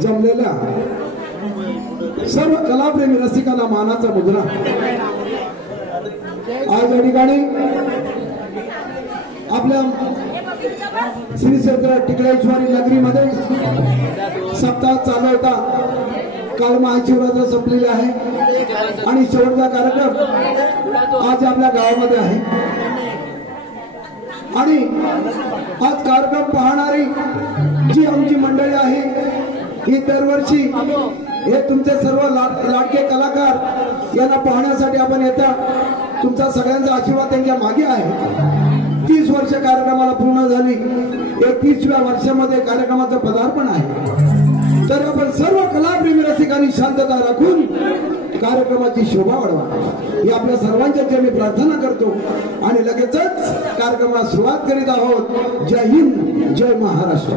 जमलेल्या सर्व कलाप्रेमी रसिकांना मानाचा मुद्रा आज या ठिकाणी आपल्या श्री क्षेत्र टिकळेश्वरी नगरीमध्ये सप्ताह चालू होता. काल महाशिवरात्र संपलेले आहे आणि शेवटचा कार्यक्रम आज आपल्या गावामध्ये आहे. आणि आज कार्यक्रम पाहणारी जी आमची मंडळी आहे ही दरवर्षी हे तुमचे सर्व लाडके कलाकार यांना पाहण्यासाठी आपण येता. तुमचा सगळ्यांचा आशीर्वाद त्यांच्या मागे आहे. 30 वर्ष कार्यक्रमाला पूर्ण झाली. 31व्या वर्षामध्ये कार्यक्रमाचं पदार्पण आहे. तर आपण सर्व कलाप्रेमी रसिकांनी शांतता राखून कार्यक्रमाची शोभा वाढवा ही आपल्या सर्वांच्या मी प्रार्थना करतो आणि लगेचच कार्यक्रमाला सुरुवात करीत आहोत. जय हिंद, जय महाराष्ट्र.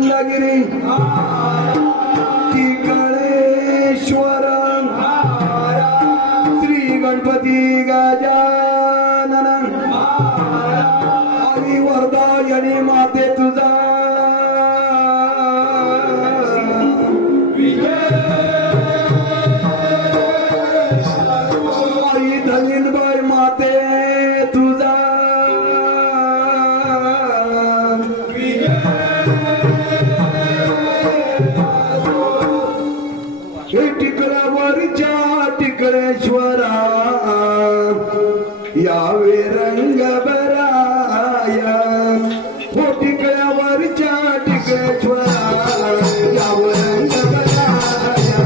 मंदगिरी टिकळेश्वर श्री गणपती गजानन आई वरदायणी माते तुझा आई धनीनबाई माते तुझा टिकळावरच्या टिकळेश्वरा यावे रंग बराया हो टिकळावरच्या टिकळेश्वरा यावे रंग बराया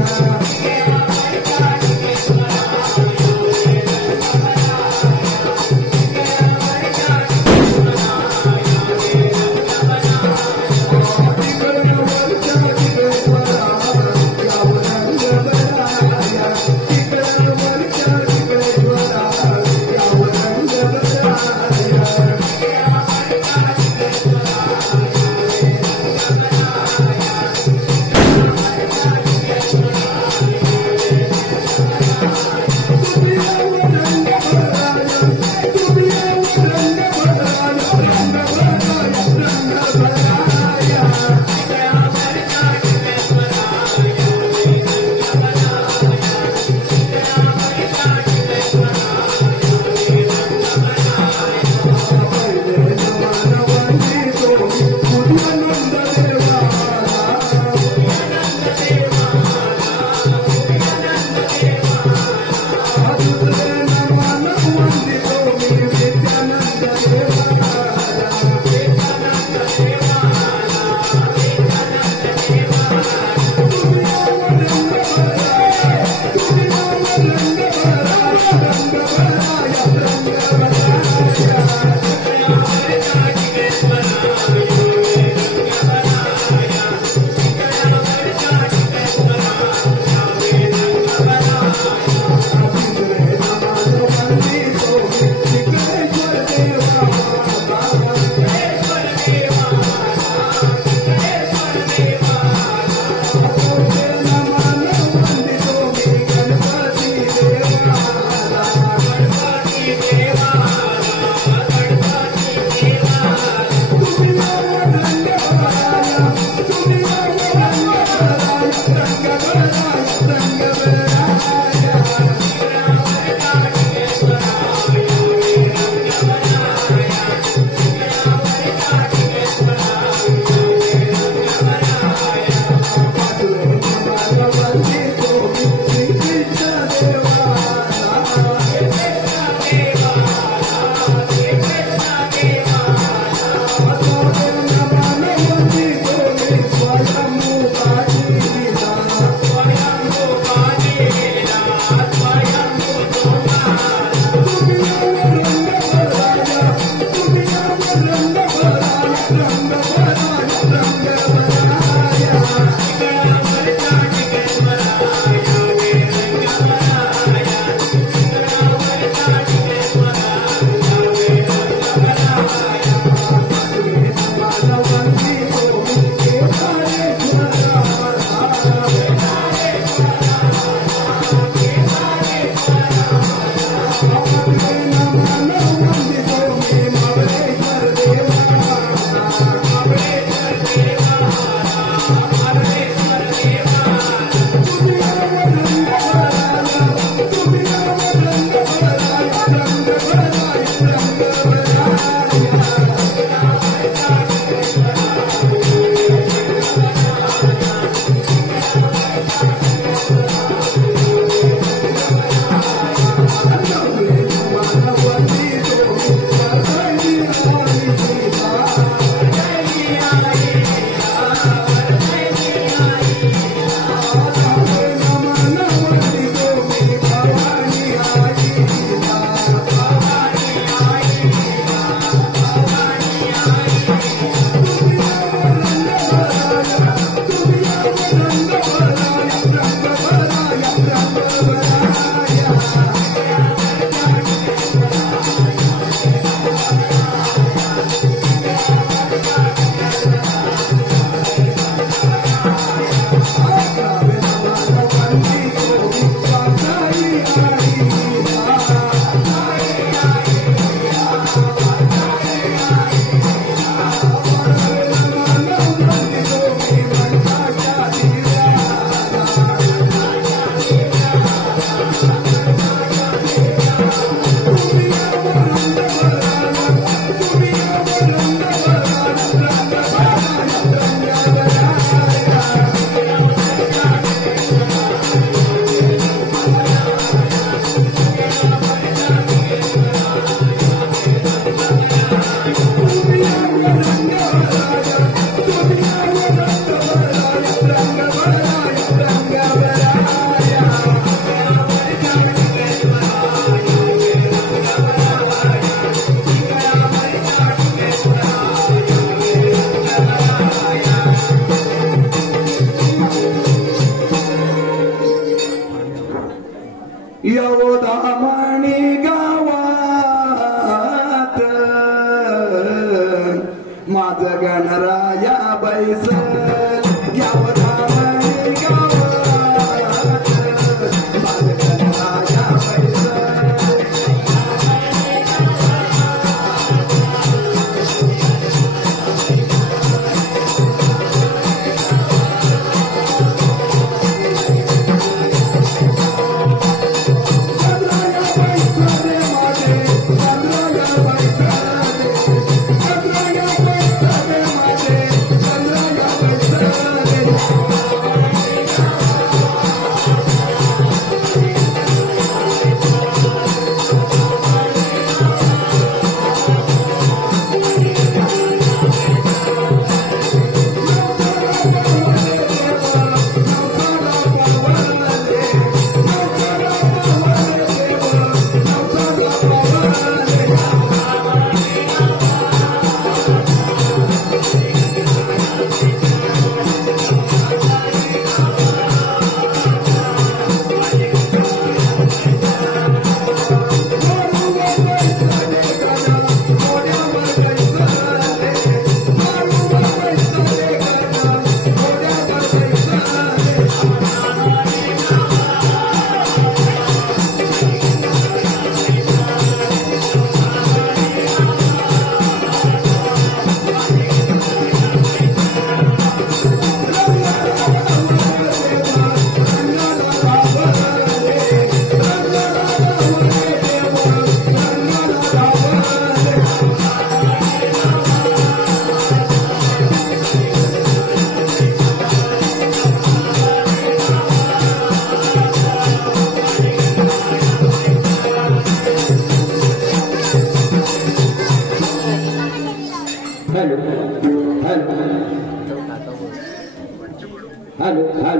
यावो धामणी गावात माझ गणराया बैसल यावो धामणी गावात माझ गणराया बैसल हर हर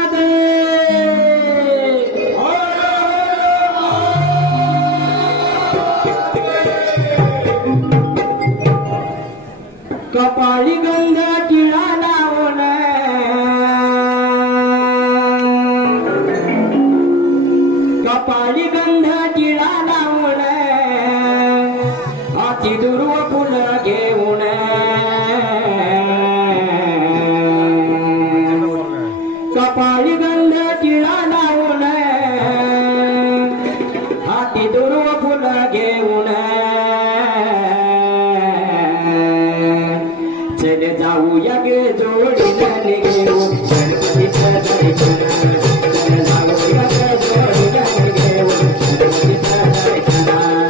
महादेव कपाळी गंध टिळा लावून कपाळी गंध टिळा लावून हाती दुर्व फुल घेऊन कपाळी गंध टिळा लावून हाती दुर्व फुल घेऊन चले जाऊया गे जोडीने घेऊ गणपतीच्या दर्शनाला चले जाऊया गे जोडीने घेऊ गणपतीच्या दर्शनाला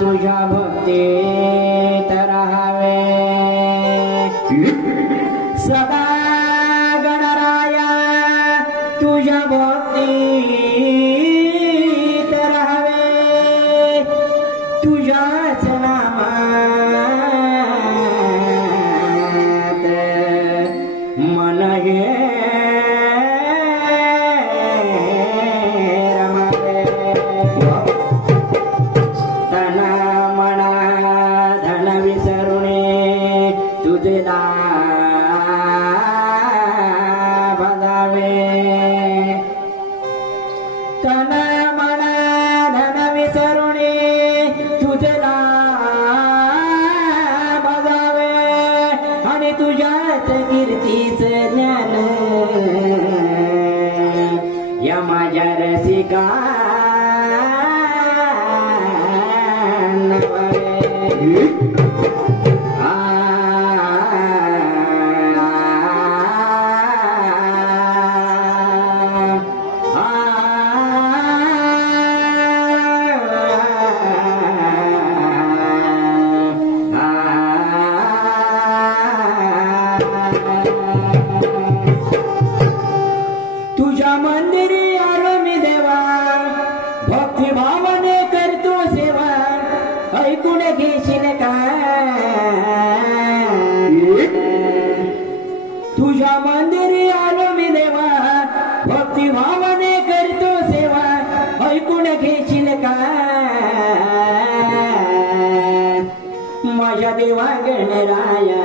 तुझ्या भक्तीत राहावे सदा गणराया तुझ्या भक्तीत राहावे तुझ्याच नामात मन हे तन मन धन विसरुणे तुझला बजावे आणि तुझ्याच कीर्तीच ज्ञान या माझ्या रसिका तुझ्या मंदिरी आलो मी देवा भक्ती भावाने करतो सेवा ऐकून घेशील का तुझ्या मंदिरी आलो मी देवा भक्ती भावाने करतो सेवा ऐकून घेशील का माझ्या देवा गणराया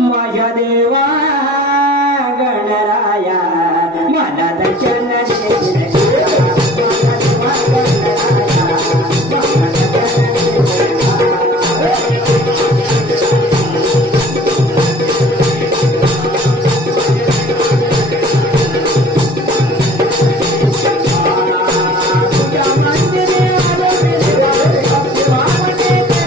माझ्या देवा गणराया मला दर्शन तुझ्या मंदिरी आलो मी देवा भक्ती भावाने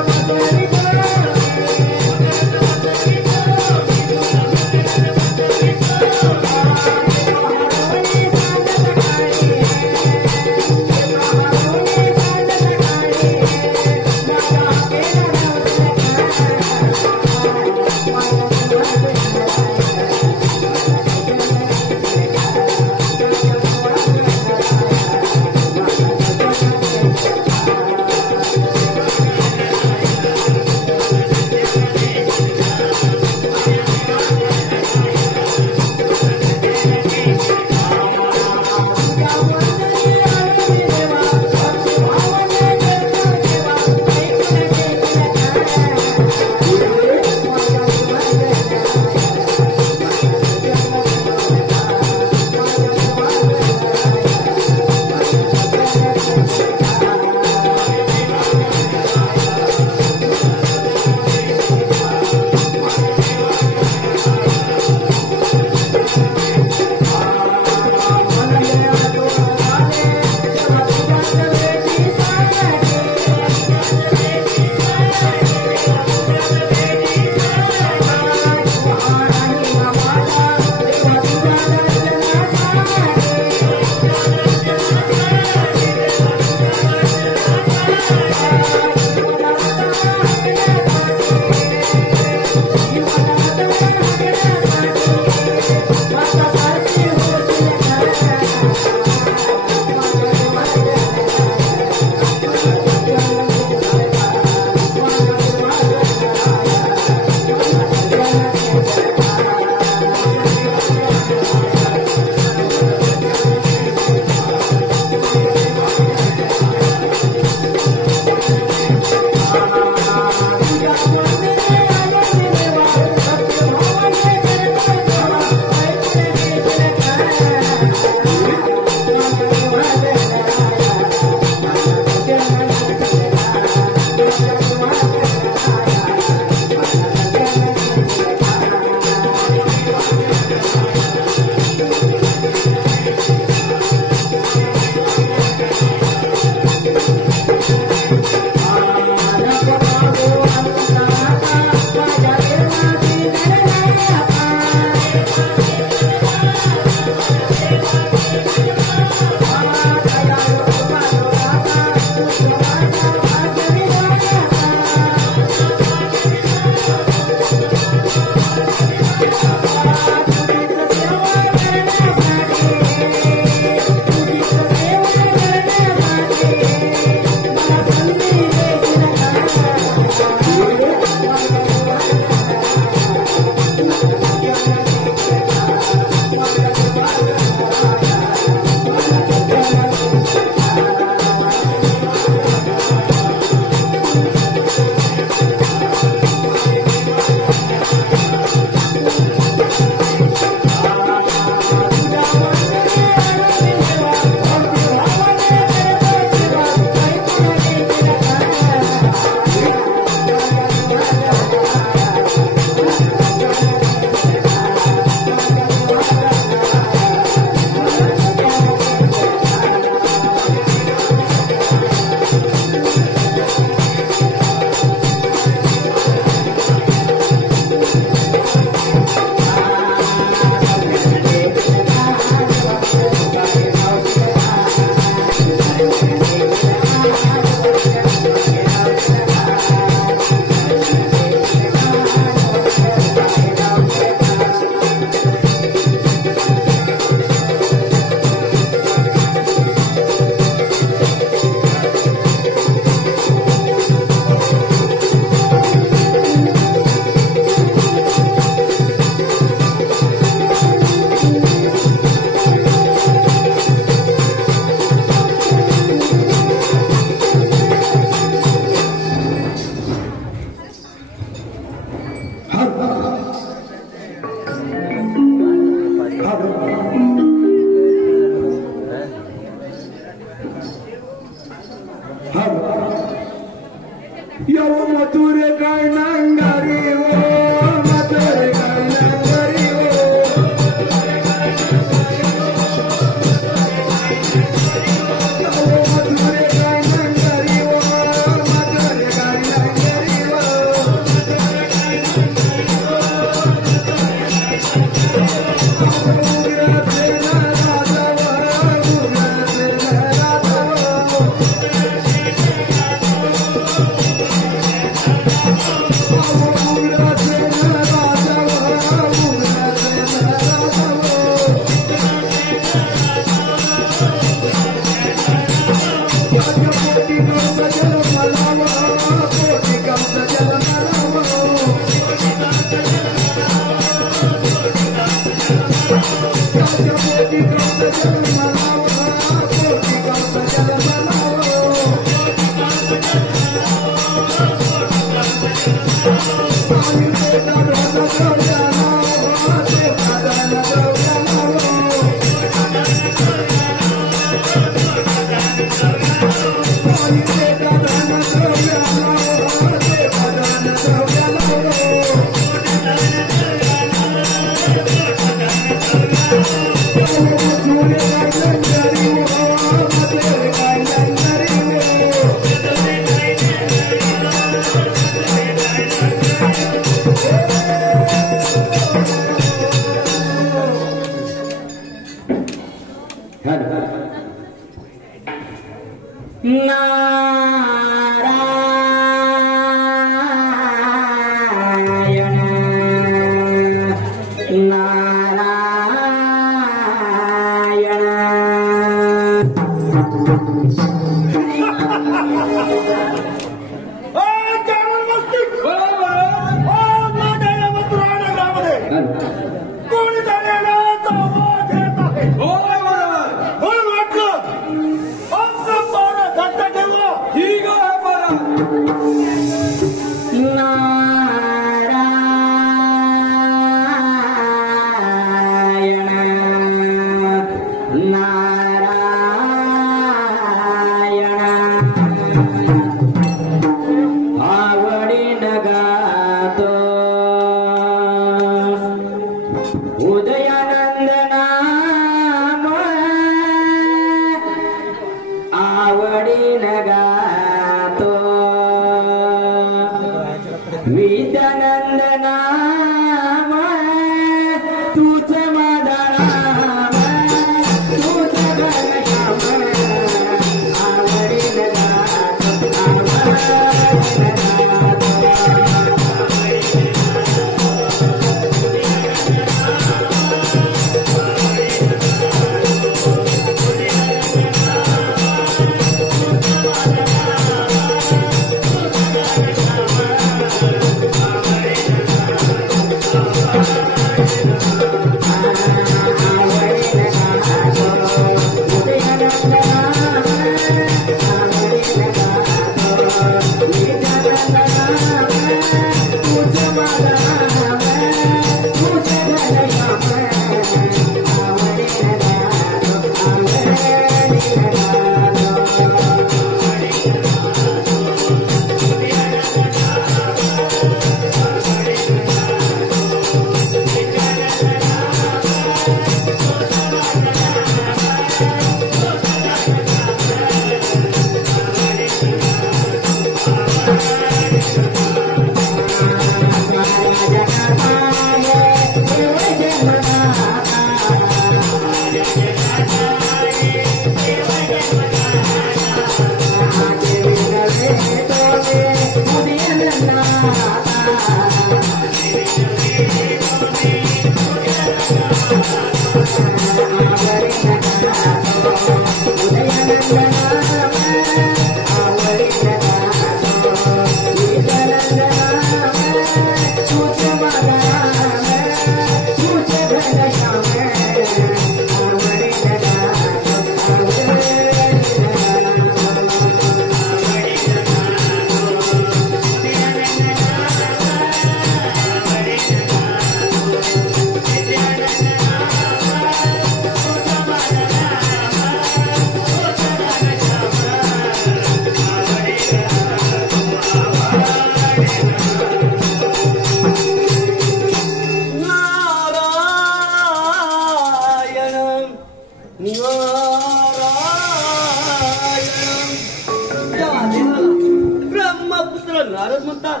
नारद म्हणतात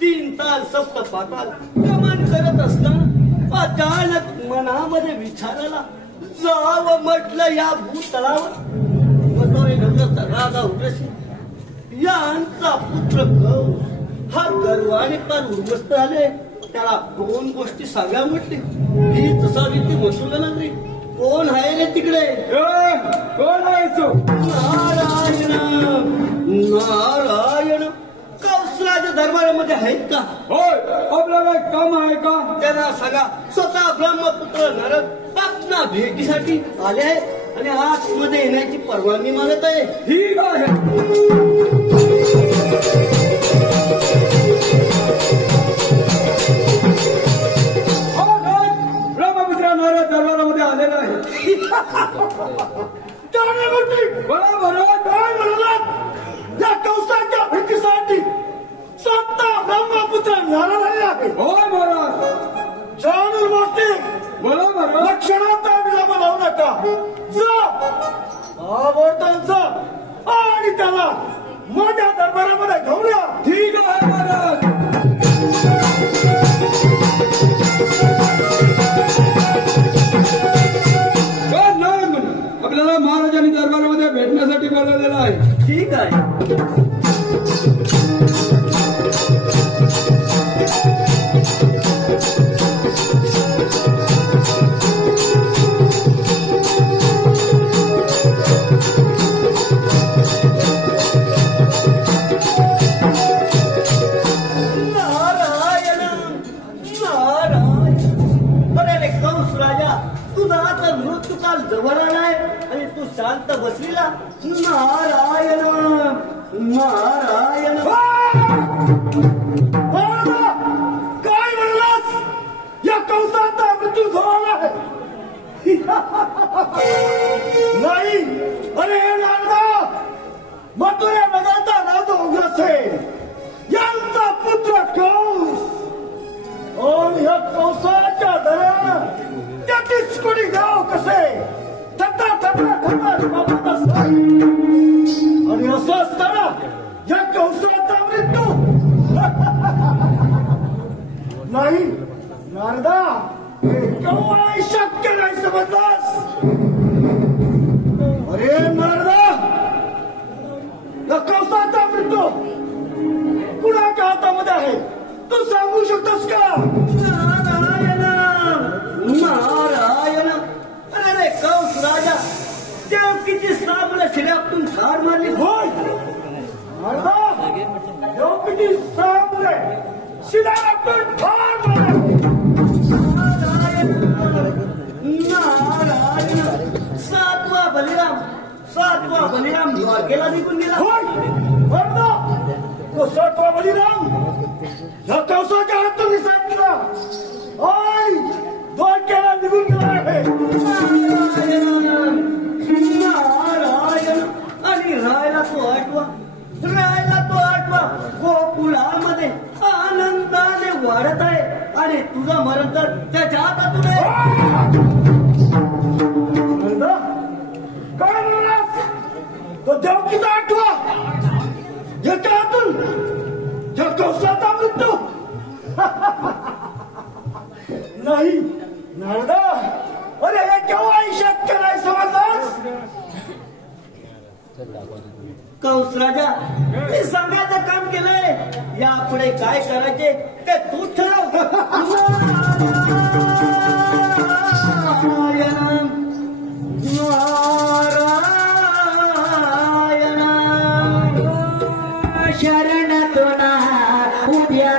3 ताल सप्त पाताल गमन करत असताना अचानक मनामध्ये विचाराला जावं म्हटलं या भूतळावर राजा उग्रसेन यांचा पुत्र कंस हा गर्वाने फार उद्ध्वस्त झाले. त्याला 2 गोष्टी सांगा म्हटली. ही जसावी ती वसूल लागली. कोण आहे रे तिकडे? कोण आहे तू? नारायण आहेत का? होय, आपल्याला एक काम आहे का? त्यांना सांगा स्वतः ब्रह्मपुत्र नारद आपल्या भेटीसाठी आले आहेत आणि आतमध्ये येण्याची परवानगी मागत आहे. ठीक आहे. ब्रह्मपुत्र नारद दरबारामध्ये आलेला आहे. बरोबर काय म्हणालात? या कौसाच्या भेटीसाठी स्वतः ब्रह्मपुत्र नारद आले आहे. होय महाराज. जाणून मोठे बरोबर. लक्षणाचा विलंब लावू नका. जा आवडतं जा आणि त्याला मोठ्या दरबारामध्ये घेऊन या. ठीक आहे महाराज. आपल्याला महाराजांनी दरबारामध्ये भेटण्यासाठी बोलवलेलं आहे. ठीक आहे. जवळ आलाय आणि तू शांत बसलीला. नारायण नारायण. काय म्हणलास? या कंसाचा मृत्यू झाला आहे. नाही. अरे नारदा, मथुरा नगरचा राजा उग्रसेन यांचा पुत्र कंस आणि या कंसाच्या दरानं 33 कोटी गाव कसे आणि असं असताना या कंसाचा मृत्यू नाही. नारदा, हे केव्हाही शक्य नाही समजलास. अरे नारदा, या कंसाचा मृत्यू कुणाच्या हातामध्ये आहे तू सांगू शकतोस का? नारायण नारायण. अरे कंस राजा देवकीची साबला शिड्यातून ठार मारली. होय देवकीची साबले शिड्यातून ठार मारली. नारायण नारायण. सातवा बलिराम द्वारकेला निघून गेला. होय तो सातवा बलिराम या कंसाच्या हातून निसटला आणि द्वारकेला निघून गेला आहे. नारायण. आणि राहायला तो आठवा गोकुळामध्ये आनंदाने वाढत आहे आणि तुझं मरण तर त्याच्या हातातून आहे. काय म्हणालास? तो देवकीचा आठवा याच्या हातून या कंसाचा मृत्यू नाही. नारदा, अरे हे केव्हाही शक्य नाही समजलास. कंस राजा, मी सांगायचं काम केलंय. यापुढे काय करायचे ते तू ठरव. शरण तुला उद्या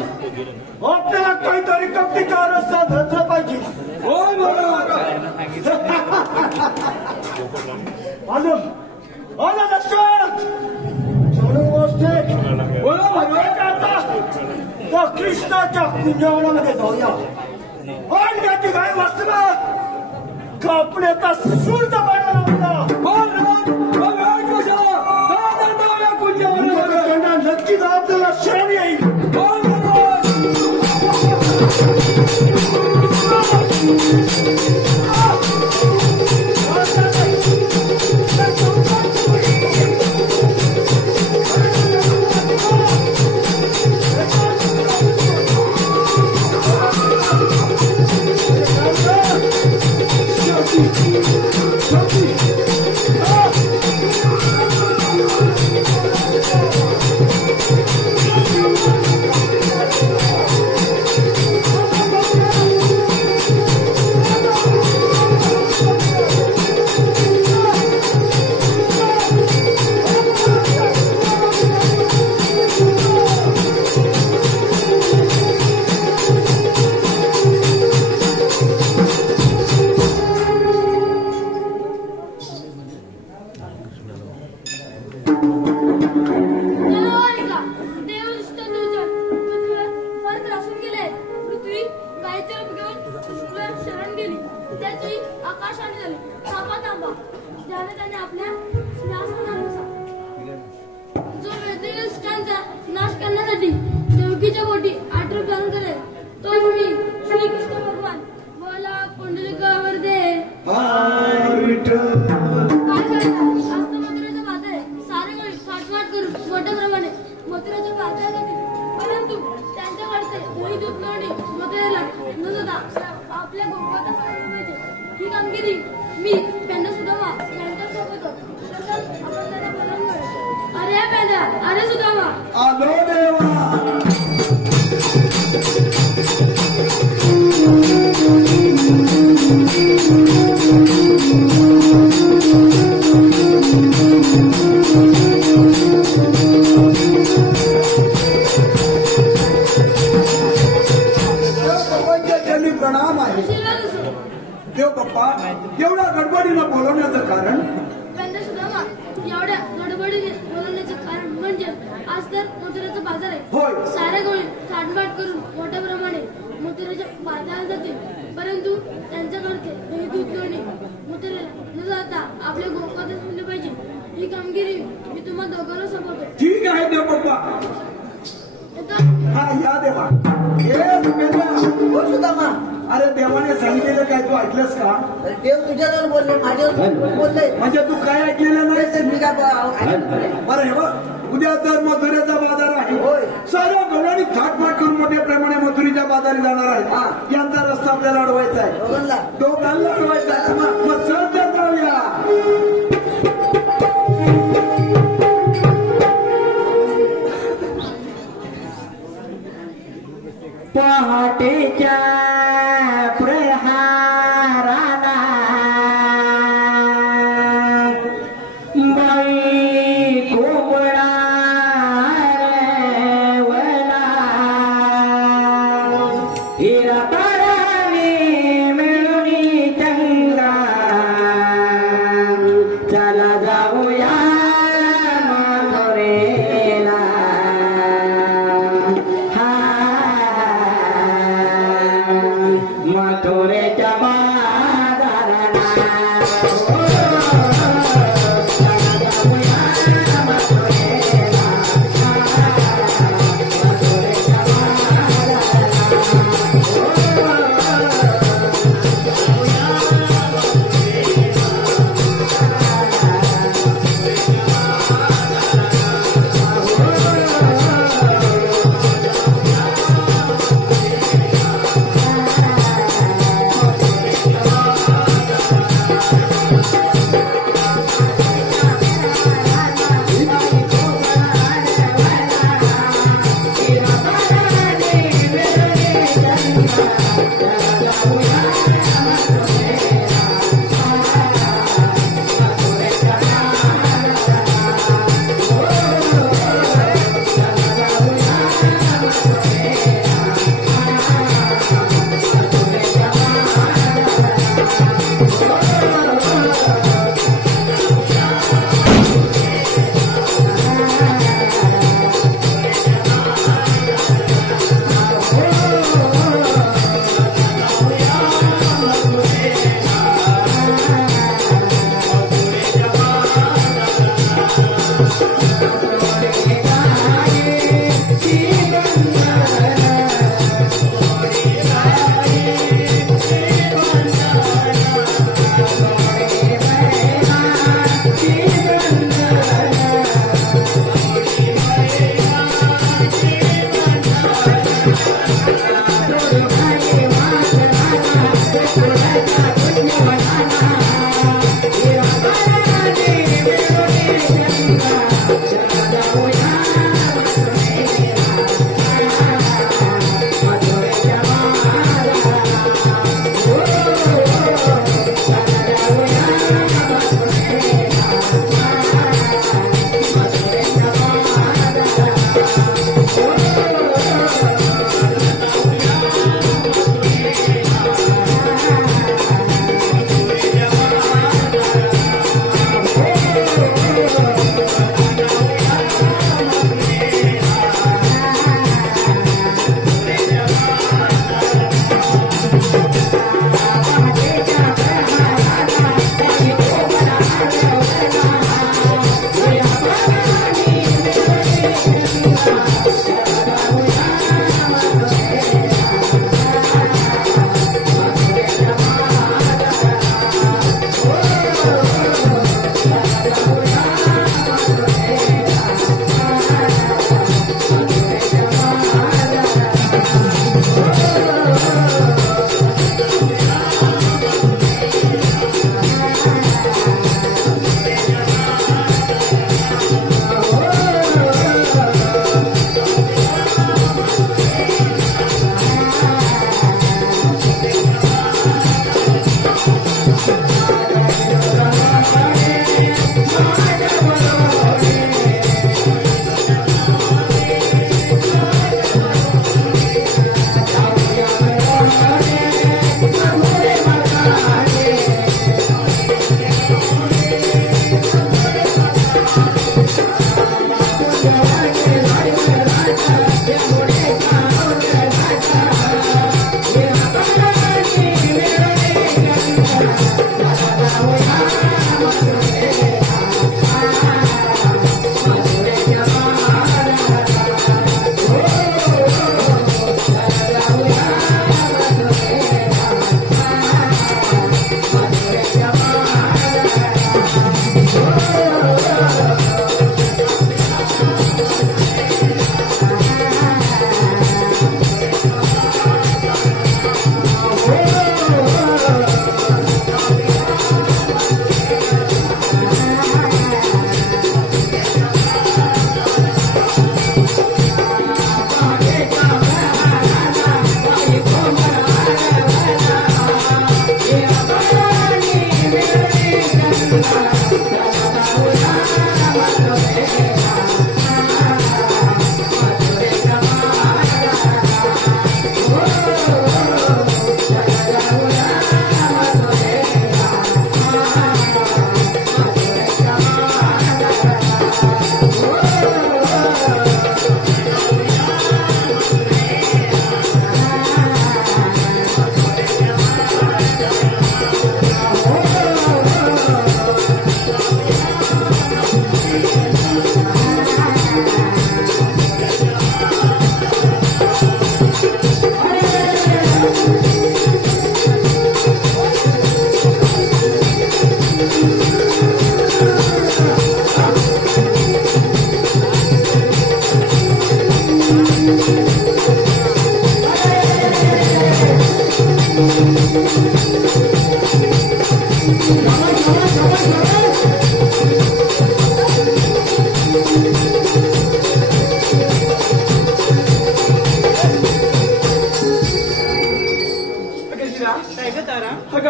आपल्याला काहीतरी कपटीकार रस्ता धरला पाहिजे. आलं आलं लक्षात. आता त्या कृष्णाच्या कुंजवनामध्ये जाऊया आणि त्याची गाय वाचला कापण्याचा सुरता पाडला. नक्कीच आपल्याला शरण येईल. हिरा ताराने मिळून चंगा मथुरेच्या बाजाराला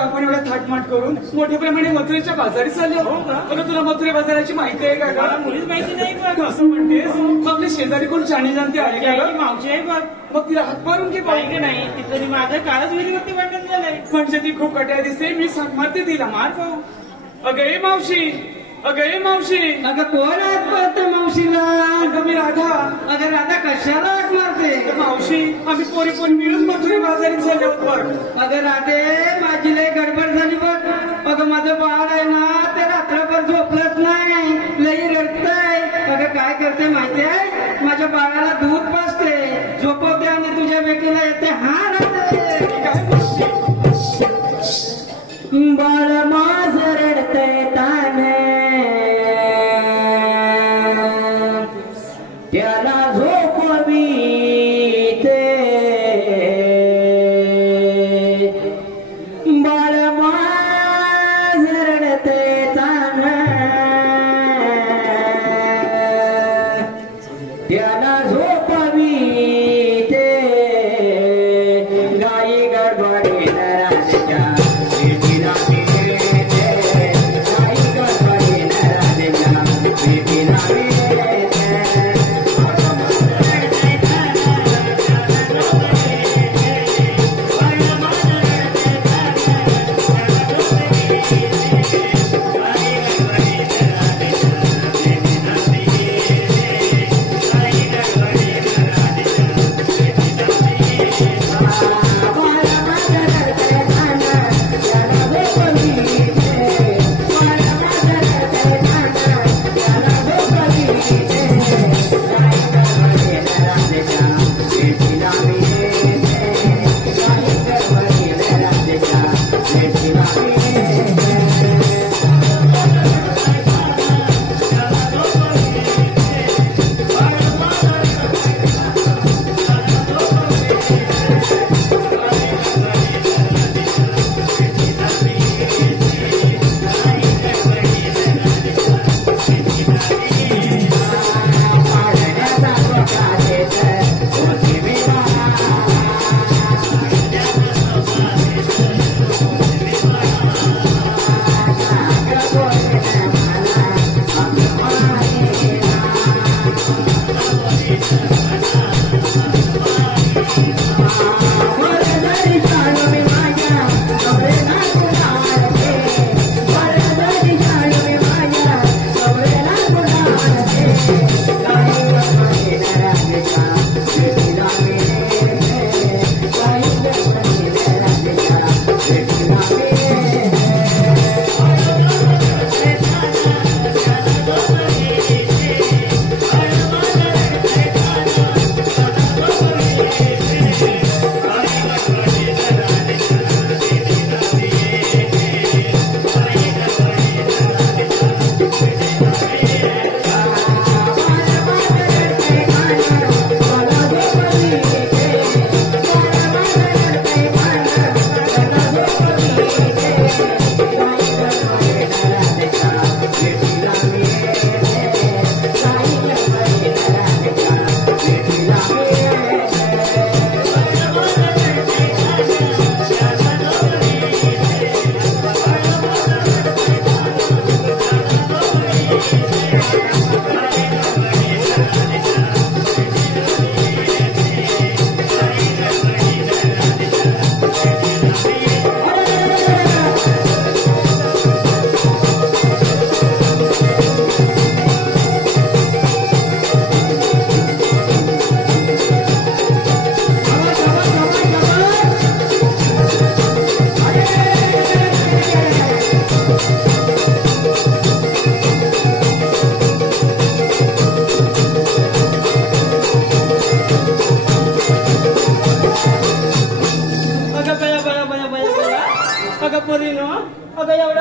आपण एवढा थाटमाट करून मोठ्या प्रमाणे मथुरेच्या बाजारी चालले आहोत. अगं तुला मथुरे बाजाराची माहिती आहे का? मुळीच माहिती नाही बघ. असं म्हणतेस मग आपले शेजारी कोण जाणे जाणते आहे का? मावशी आहे बघ. मग तिला हात मारून घे पाहिजे नाही तिथं माझं काळच विहिरीवरती भांडण झालंय. म्हणजे ती खूप कट्या दिसते. मी सांग मारते तिला. मार पाहू. अगं ए मावशी, अगं ए मावशी. अगं कोण हात मारते मावशीला? अगं मी राधा. अगं राधा कशाला हात मारते? मावशी आम्ही पोरी पोरी मिळून मथुरे बाजारी चालले आहोत बघ. अगं राधे माझी लय गडबड झाली बघ. अगं माझं बाळ आहे ना ते रात्रभर झोपलंच नाही. लई रडतंय. अगं काय करते माहितीये? माझ्या बाळाला दूध पाजते, झोपवते आणि तुझ्या बेटीला येते. हा राधे बाळ माझं रडतंय ताने, त्याला झोपवी ते बाळ माझं रडतंय ताने, त्याला झोपवी ते गाई गडबडी राजाच्या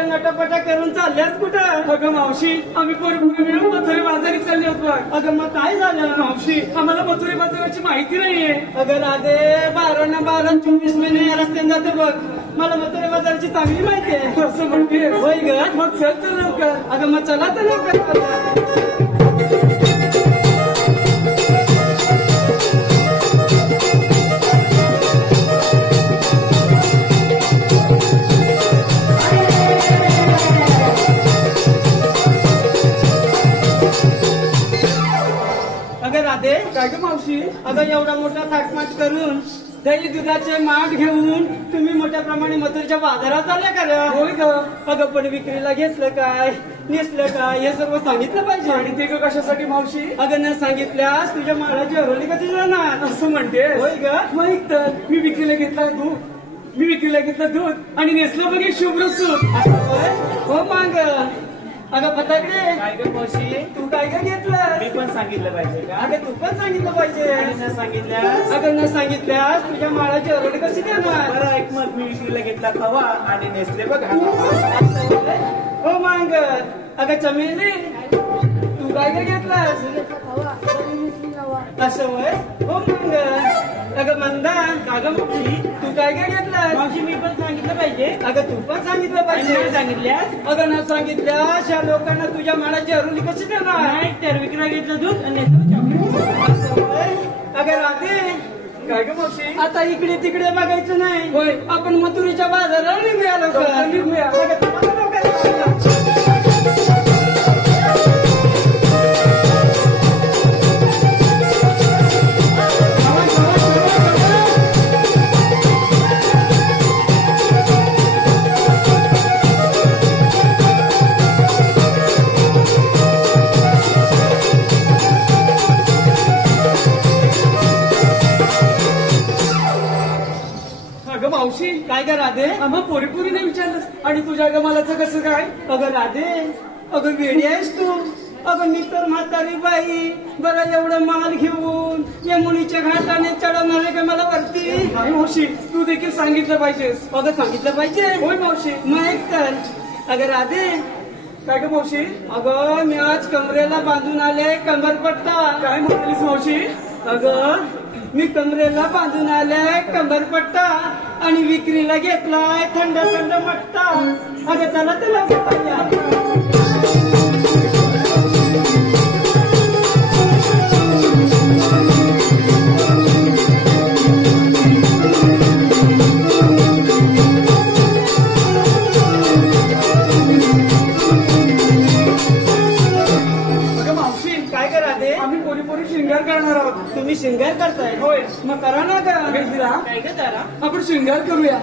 नटापटा करून चालल्यास कुठं? अगं मावशी आम्ही पोरपोरी मिळून मथुरे बाजारी चालले होतो. अगं मग काय झालं? मावशी आम्हाला मथुरे बाजाराची माहिती नाहीये. अगं राधे 12 ना 12 24 महिने या रस्त्याने जाते बघ. मला मथुरा बाजाराची चांगली माहिती आहे. असं म्हणते होय ग. मग चल तर लवकर. अगं मग चला तर लवकर. अगं राधे. काय ग मावशी? अगं एवढा मोठा थाटमाट करून दही दुधाचे माठ घेऊन तुम्ही मोठ्या प्रमाणे मथुरेच्या बाजारात आल्या का रे? होय ग. अगं पण विक्रीला घेतलं काय, नेसलं काय हे सर्व सांगितलं पाहिजे. आणि ते ग कशासाठी मावशी? अगं न सांगितल्यास तुझ्या माळाची हरवली कधी जाणार? असं म्हणते. होय ग. माहित तर मी विक्रीला घेतलं दूध आणि नेसलं बघ एक शुभ्र सूट. असं होय? हो मग. अगं फटाकडे. काय ग मावशी? तू काय काय घेतलं? मी पण सांगितलं पाहिजे का? अगं तू पण सांगितलं पाहिजे. आणि न सांगितल्यास? अगं न सांगितल्यास तुझ्या माळाची हरवली कशी देणार? बरं ऐक मग, मी विक्रीला घेतला खवा आणि नेसले बघ असं होय? हो मग. अगं चमेली तू काय काय घेतलास? असं होय? हो मग. अगं मंदा. अगं मावशी तू काय काय घेतलास? मावशी मी पण सांगितलं पाहिजे. अगं तू पण सांगितलं पाहिजे. सांगितल्यास? अगं न सांगितल्यास या लोकांना तुझ्या माळाची हरवली कशी देणार? नाही तर विक्रीला घेतलं दूध आणि नेसलं चॉकलेट. असं होय? अगं राधे. काय ग मावशी? आता इकडे तिकडे बघायचं नाही. होय. आपण मथुरेच्या बाजाराला निघूया लवकर. निघूया. अगं चला लवकर. अगं मावशी काय ग राधे? आम्हा पोरीपोरी नाही विचारलंस आणि तुझ्या गमालाचं कसं काय? अगं राधे. अगं वेडी आहेस तू. अगं मी तर म्हातारी बाई बरं एवढं माल घेऊन यमुनीच्या घाटाने चढवणार आहे का मला वरती? नाही मावशी, तू देखील सांगितलं पाहिजेस. अगं सांगितलं पाहिजे. होय मावशी. मग ऐक तर. अगं राधे. काय ग मावशी? अगं मी आज कमरेला बांधून आले कमरपट्टा. काय म्हणालीस मावशी? अगं मी कमरेला बांधून आले कंबरपट्टा आणि विक्रीला घेतलाय थंड थंड मट्टा. अगं चला तुला आम्ही पोरी शृंगार करणार आहोत. तुम्ही शृंगार करताय? होय. मग करा ना का? काय ग तारा? आपण शृंगार करूया.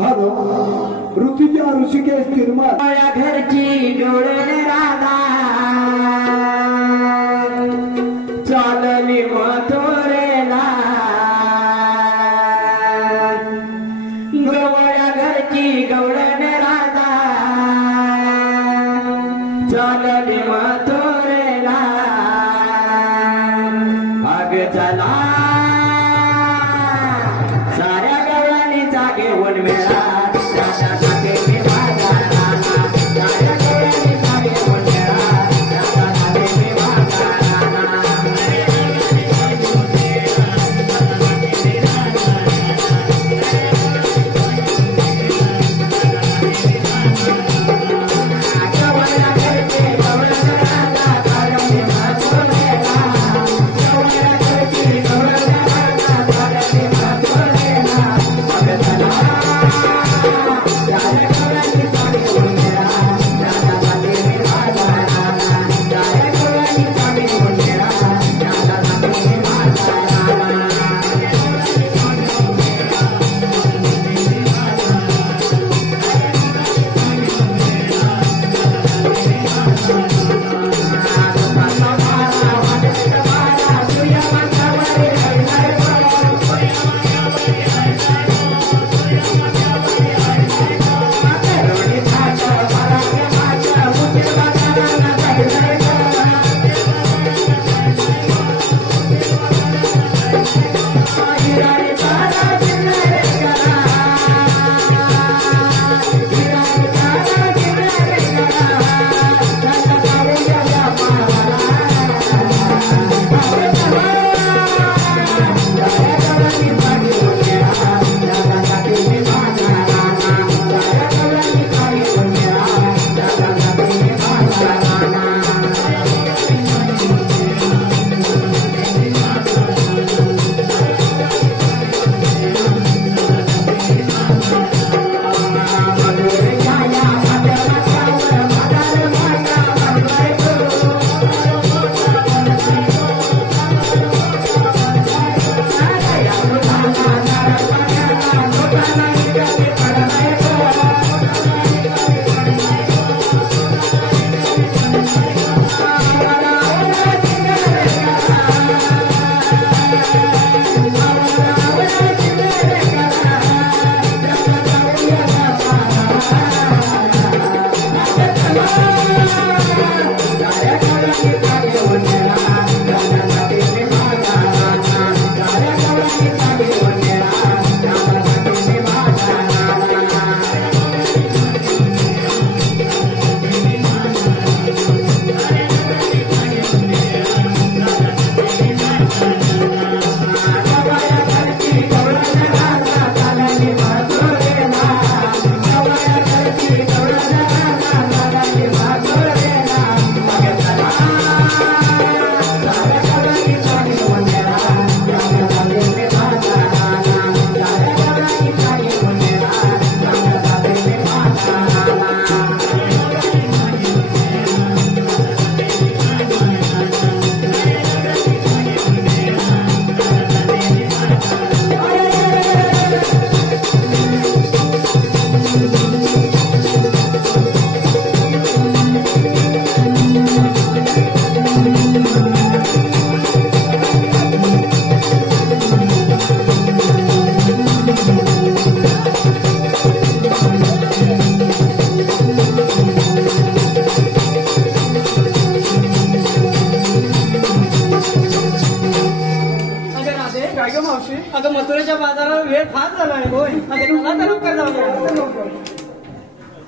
हॅलो ऋतुजा ऋषिकेश निर्मळ घरची डोळे राधा चालली मथुरेला गवळ्या घरची गवळण राधा चालली मथुरेला अग चला साऱ्या गवळणी जागे वन मेळा Yeah.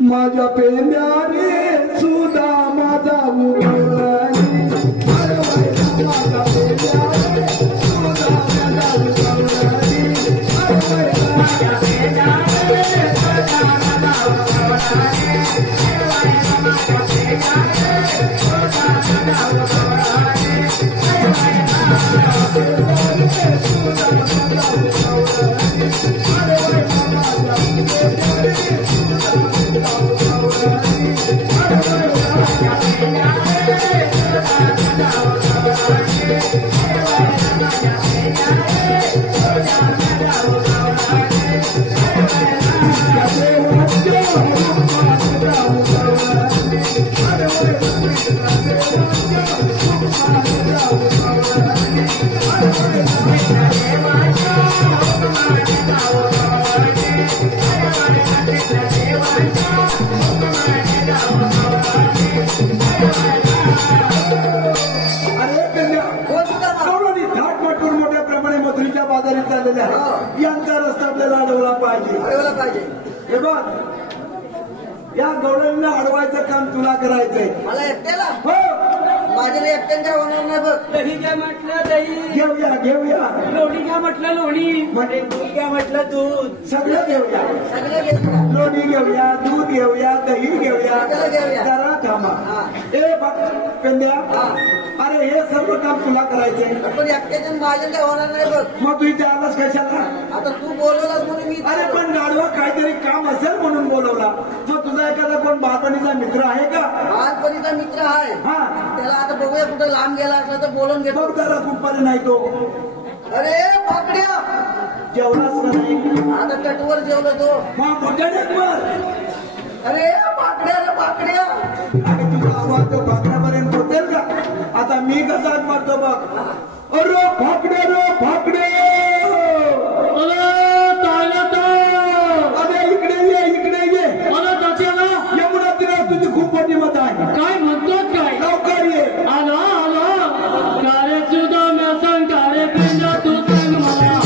माझ्या पेंद्या रे सुदा माझा उगवली माझ्या पेंद्या रे सुदा माझा उगवली माझ्या पेंद्या रे सुदा माझा उगवली यांचा रस्ता आपल्याला अडवला पाहिजे. हे बघ, या गवळणीला अडवायचं काम तुला करायचंय. मला एकट्याला हो, माझ्याला एकट्याच्या होणार नाही बघ. दही घ्या म्हटलं दही, घेऊया. लोणी घ्या म्हटलं लोणी, म्हणजे दूध घ्या म्हटलं दूध, सगळं घेऊया. सगळे घेतलं. लोणी घेऊया, दूध घेऊया, दही घेऊया. सगळं घेऊया. जरा थांबा. ए बघ पेंद्या, अरे हे सर्व काम तुला करायचंय. पण एकट्याच्या माझ्याला होणार नाही बघ. मग तू इथे आलास कशाला? आता तू बोलवलास म्हणून मी अरे पण गाडवा काहीतरी काम असेल म्हणून बोलवला. तो तुझा एखादा कोण बालपणीचा मित्र आहे का? लहानपणीचा मित्र आहे. हा, त्याला आता बघूया कुठं लांब गेला असला तर बोलून घेतो. बघ त्याला कुंपाने नाही तो. अरे पाकड्या, जेवणाच नाही. आता कटवर जेवलो तो. मग मोठ्याने बोल. अरे पाकड्या रे पाकड्या. आणि तुझा आवाज तो भाकड्यापर्यंत पोहोचेल का? आता मी कसा मारतो बघ. अरे फाकडे रे फाकडे, अरे इकडे ये. मला त्याच्याला यमुना तीरावर तुझी खूप मोठी मत आहे. काय म्हणतो काय? लवकर ये. आलो कारे सुद्धा मी सांग कारे पिंजा तू सांग मला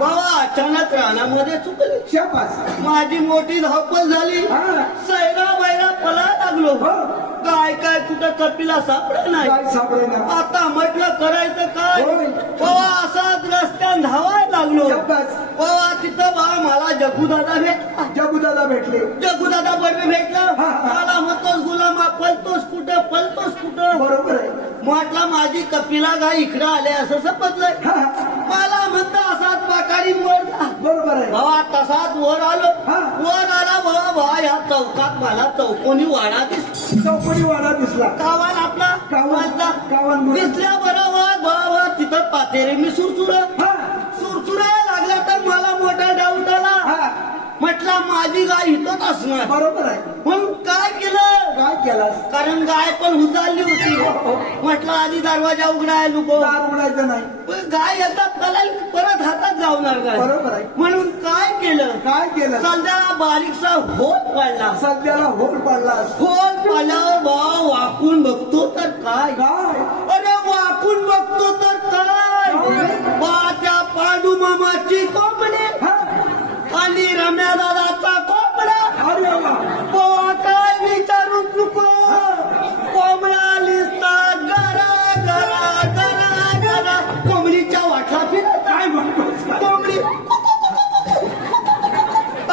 बाबा अचानक रानामध्ये चुकले. शाबास. माझी मोठी धावपळ झाली. सैरा बैरा पळायला लागलो. काय कुठं कपिला सापडा नाही. काय सापडेना. आता म्हटलं करायचं काय. होय. असाच रस्त्यात धावायला लागलो. शाबास. तिथं बा मला जगूदादा भेटला. जगुदादा भेटले. जगूदादा बरोबर भेटला. हा, हा. मला म्हणतोस गुलामा पलतोस कुठं. बरोबर आहे. म्हटलं माझी कपिला गाय इकडं आले असं समजलंय. हा, मला म्हणता असाच पाकारी वर जा. बरोबर आहे. बाबा तसाच वर आलो. हा. वर आला बाबा या चौकात मला चौकोनी वाडा दिसला. चौपडी वाडा दिसला. कावाल आपला कावालचा कावन दिसल्या बरोबर बाबा तिथं पातेरे मी सुरसुरायला लागला तर मला मोठा डाऊट आला. म्हटलं माझी गाय इथंच असणार. बरोबर आहे. म्हणून काय केलं. काय केलास. कारण गाय पण हुंदारली होती. म्हटलं आधी दरवाजा उघडाय नको. दार उघडायचं नाही. पण गाय येतात कलाल परत हातात जावणार गाय. बरोबर आहे. म्हणून काय केलं. सध्याला बारीकसा होल पाडला. सध्याला होल पाडलास. होल पाडल्यावर बा वाकून बघतो तर काय. अरे वाकून बघतो तर काय. बा त्या पांडू मामाची कोंबडी आणि रम्या दादाचा कोंबडा. काय विचारू नको. कोंबडा लिस्ता गरा गरा गरा गरा कोंबडीच्या वाटला फिरत. काय म्हणतो कोंबडी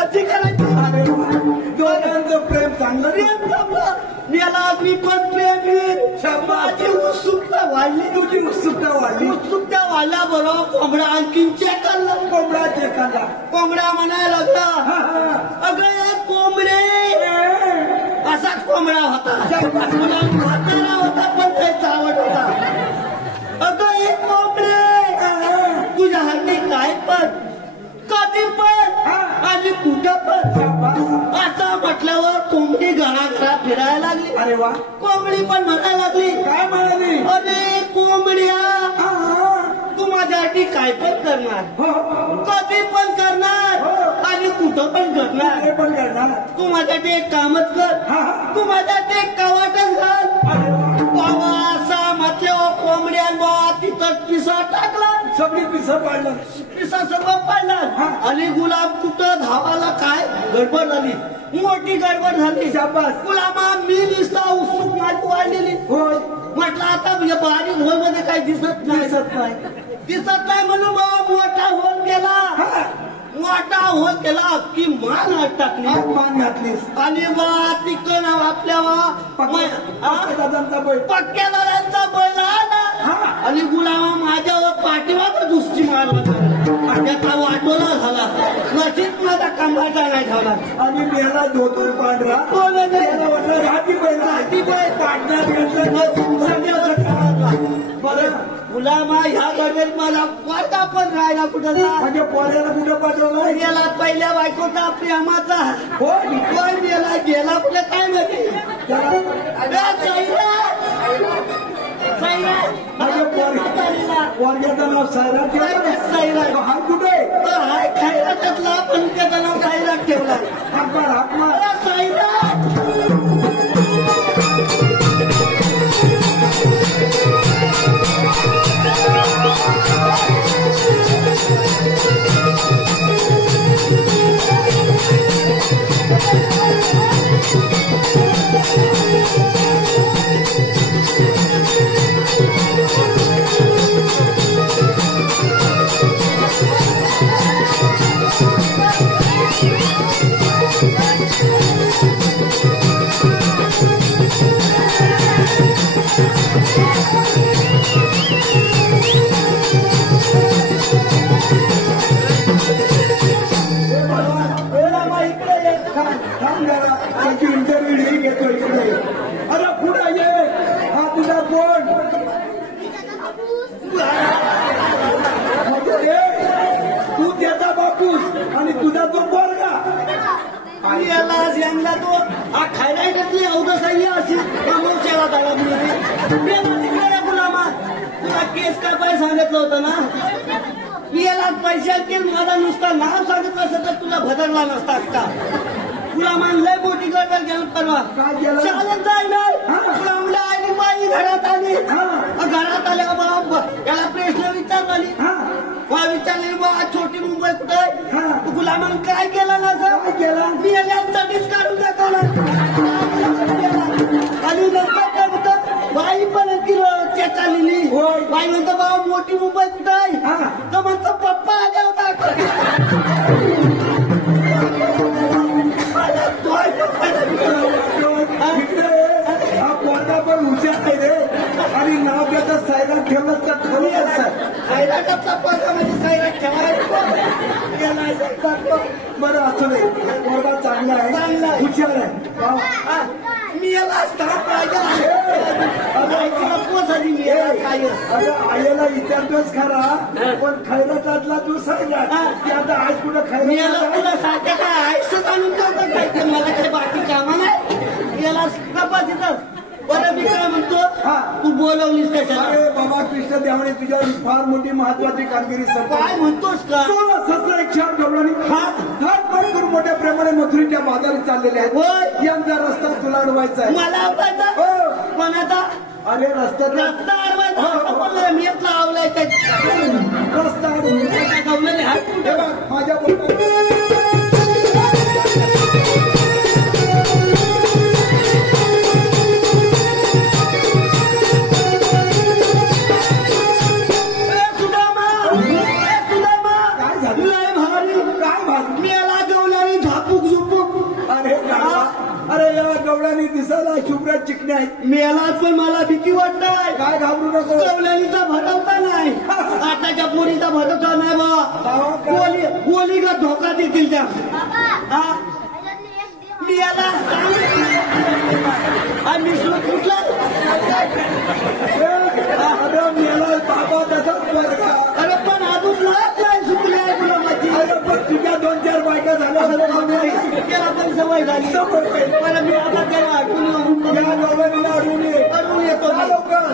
अशी करायची. दोघांचं प्रेम चांगलं. याला मी पण प्रेम. माझी उत्सुकता वाढली. तुझी उत्सुकता वाढली. उत्सुकता वाढल्याबरोबर कोंबडा आणखीन चेकाला. कोंबडा म्हणायला लागला अगं एक कोंबडे. असाच कोंबडा होता. म्हातारा होता पण त्याचा आवड होता. अगं एक कोंबडे तुझ्या हाती काय पण कधी पण आणि कुठं पण. असं म्हटल्यावर कोंबडी घरा फिरायला लागली. अरे वा. कोंबडी पण म्हणायला लागली. काय म्हणाली. अरे कोंबड्या तू माझ्यासाठी काय पण करणार. कधी पण करणार आणि कुठं पण करणार. तू माझ्यासाठी एक कामच कर. तू माझ्यासाठी एक कवाटच घाल. बाबा असा म्हटलं कोंबड्या बाबा तिथं पिसा टाकला. सगळी पिसा पाडला. पिसा सगळं पाडला. आणि गुलाब कुठं धावाला काय गडबड झाली. मोठी गडबड झाली. गुलामा मी दिसता उत्सुक माझी वाढलेली. म्हटलं आता बारीक होल मध्ये काही दिसत नाही म्हणून बाबा मोठा होल केला की मान हात टाकली. मान घातलीस. आणि बा तिकन आपल्या दादांचा बैल. पक्क्या दादांचा बैल आला. आणि गुलामा माझ्यावर पाठीमागं दुसरी मारला. त्याचा वाटोला झाला. नशीब माझा कामाचा नाही झाला. आणि मेला धोतर पांढरा. राठी बैल पाडण्यात बरं गुलामा ह्या गडबडीत मला पोरगा पण राहिला कुठं. म्हणजे पोऱ्याला कुठं पाठवलं. गेला पहिल्या बायकोचा प्रेमाचा. कोण गेला कुठे काय माहिती. पोरग्याचं नाव सायराट. हा कुठे हाय खैरातला पण त्याचं नाव सायराट ठेवला. सायराट इंटरव्ह्यू घेतो इकडे. अरे पुढे ये. हा तुझा कोण. तू त्याचा बापूस आणि तुझा तो पोरगा. आणि याला तो हा खायला अवधसाई अशी सेवा झाला. गुलामा तुला केस काय सांगितलं होतं ना. मी याला पैशातील माझा नुसता नाव सांगितलं असं तर तुला भदरला नसता का. तुला मानलंय मोठी गडबड घेऊन परवा चालत जायला. तुला आणि बाई घरात आली. घरात आल्या बाबा याला प्रश्न विचारली. विचारले बा छोटी मुंबई कुठे. गुलामान काय केलं ना सर. मी याच्यासाठीच काढून दाखवला. आणि मोठी मुंबई कुठं आहे हा. तर म्हणतो पप्पा आल्या होता हा पोरगा पण हुशार आहे रे आणि नाव त्याचं सायरन ठेवलं तर खरं असं सायराटचा पोरगा म्हणजे सायराट ठेवायला बरं असं नाही पोरगा चांगला आहे हुशार आहे मी याला स्थान पाहिजे मी याला काय अगं आईला विचारतोच खरा पण खैरातातला तू सांगा की आता आज कुठं मी याला खैरात तुला सांगते काय आयुष्यात आणून ठेवतं काय ते मला काही बाकी कामा नाही याला कपास येतं बरं मी काय म्हणतो तू बोलवलीस कशाला अरे बाबा कृष्ण देवाने तुझ्यावर फार मोठी महत्वाची कामगिरी काय म्हणतोस का 16 डबलांनी हात पण करून मोठ्या प्रेमाने मथुरीच्या बाजारात चाललेले आहेत होय. यांचा रस्ता तुला अडवायचा आहे मला आवडायचा हो. कोणाचा अरे रस्त्यात रस्ता अडवायचा असं बोललं मी आपला आवलाय काय रस्ता अडवून गवलेले हात हे बघ, माझ्या बोलण्यात दिसायला शुभ्र चिकणे आहेत मेला पण मला भीती वाटतंय काय घाबरू नको कवल्यानीचा भरवसा नाही आताच्या पोरीचा भरोसा नाही बा गोली का धोका देतील त्या मी याला मी कुठला मेला बाबा तसाच पोरगा अरे पण अजून मुळात नाही सुटली आहे तुला माझी अरे पण तुझ्या 2-4 बायका झाल्या त्याला पण सवय झाली मला मी आता त्याला आठवून या गवळणीला अडवून येतो लवकर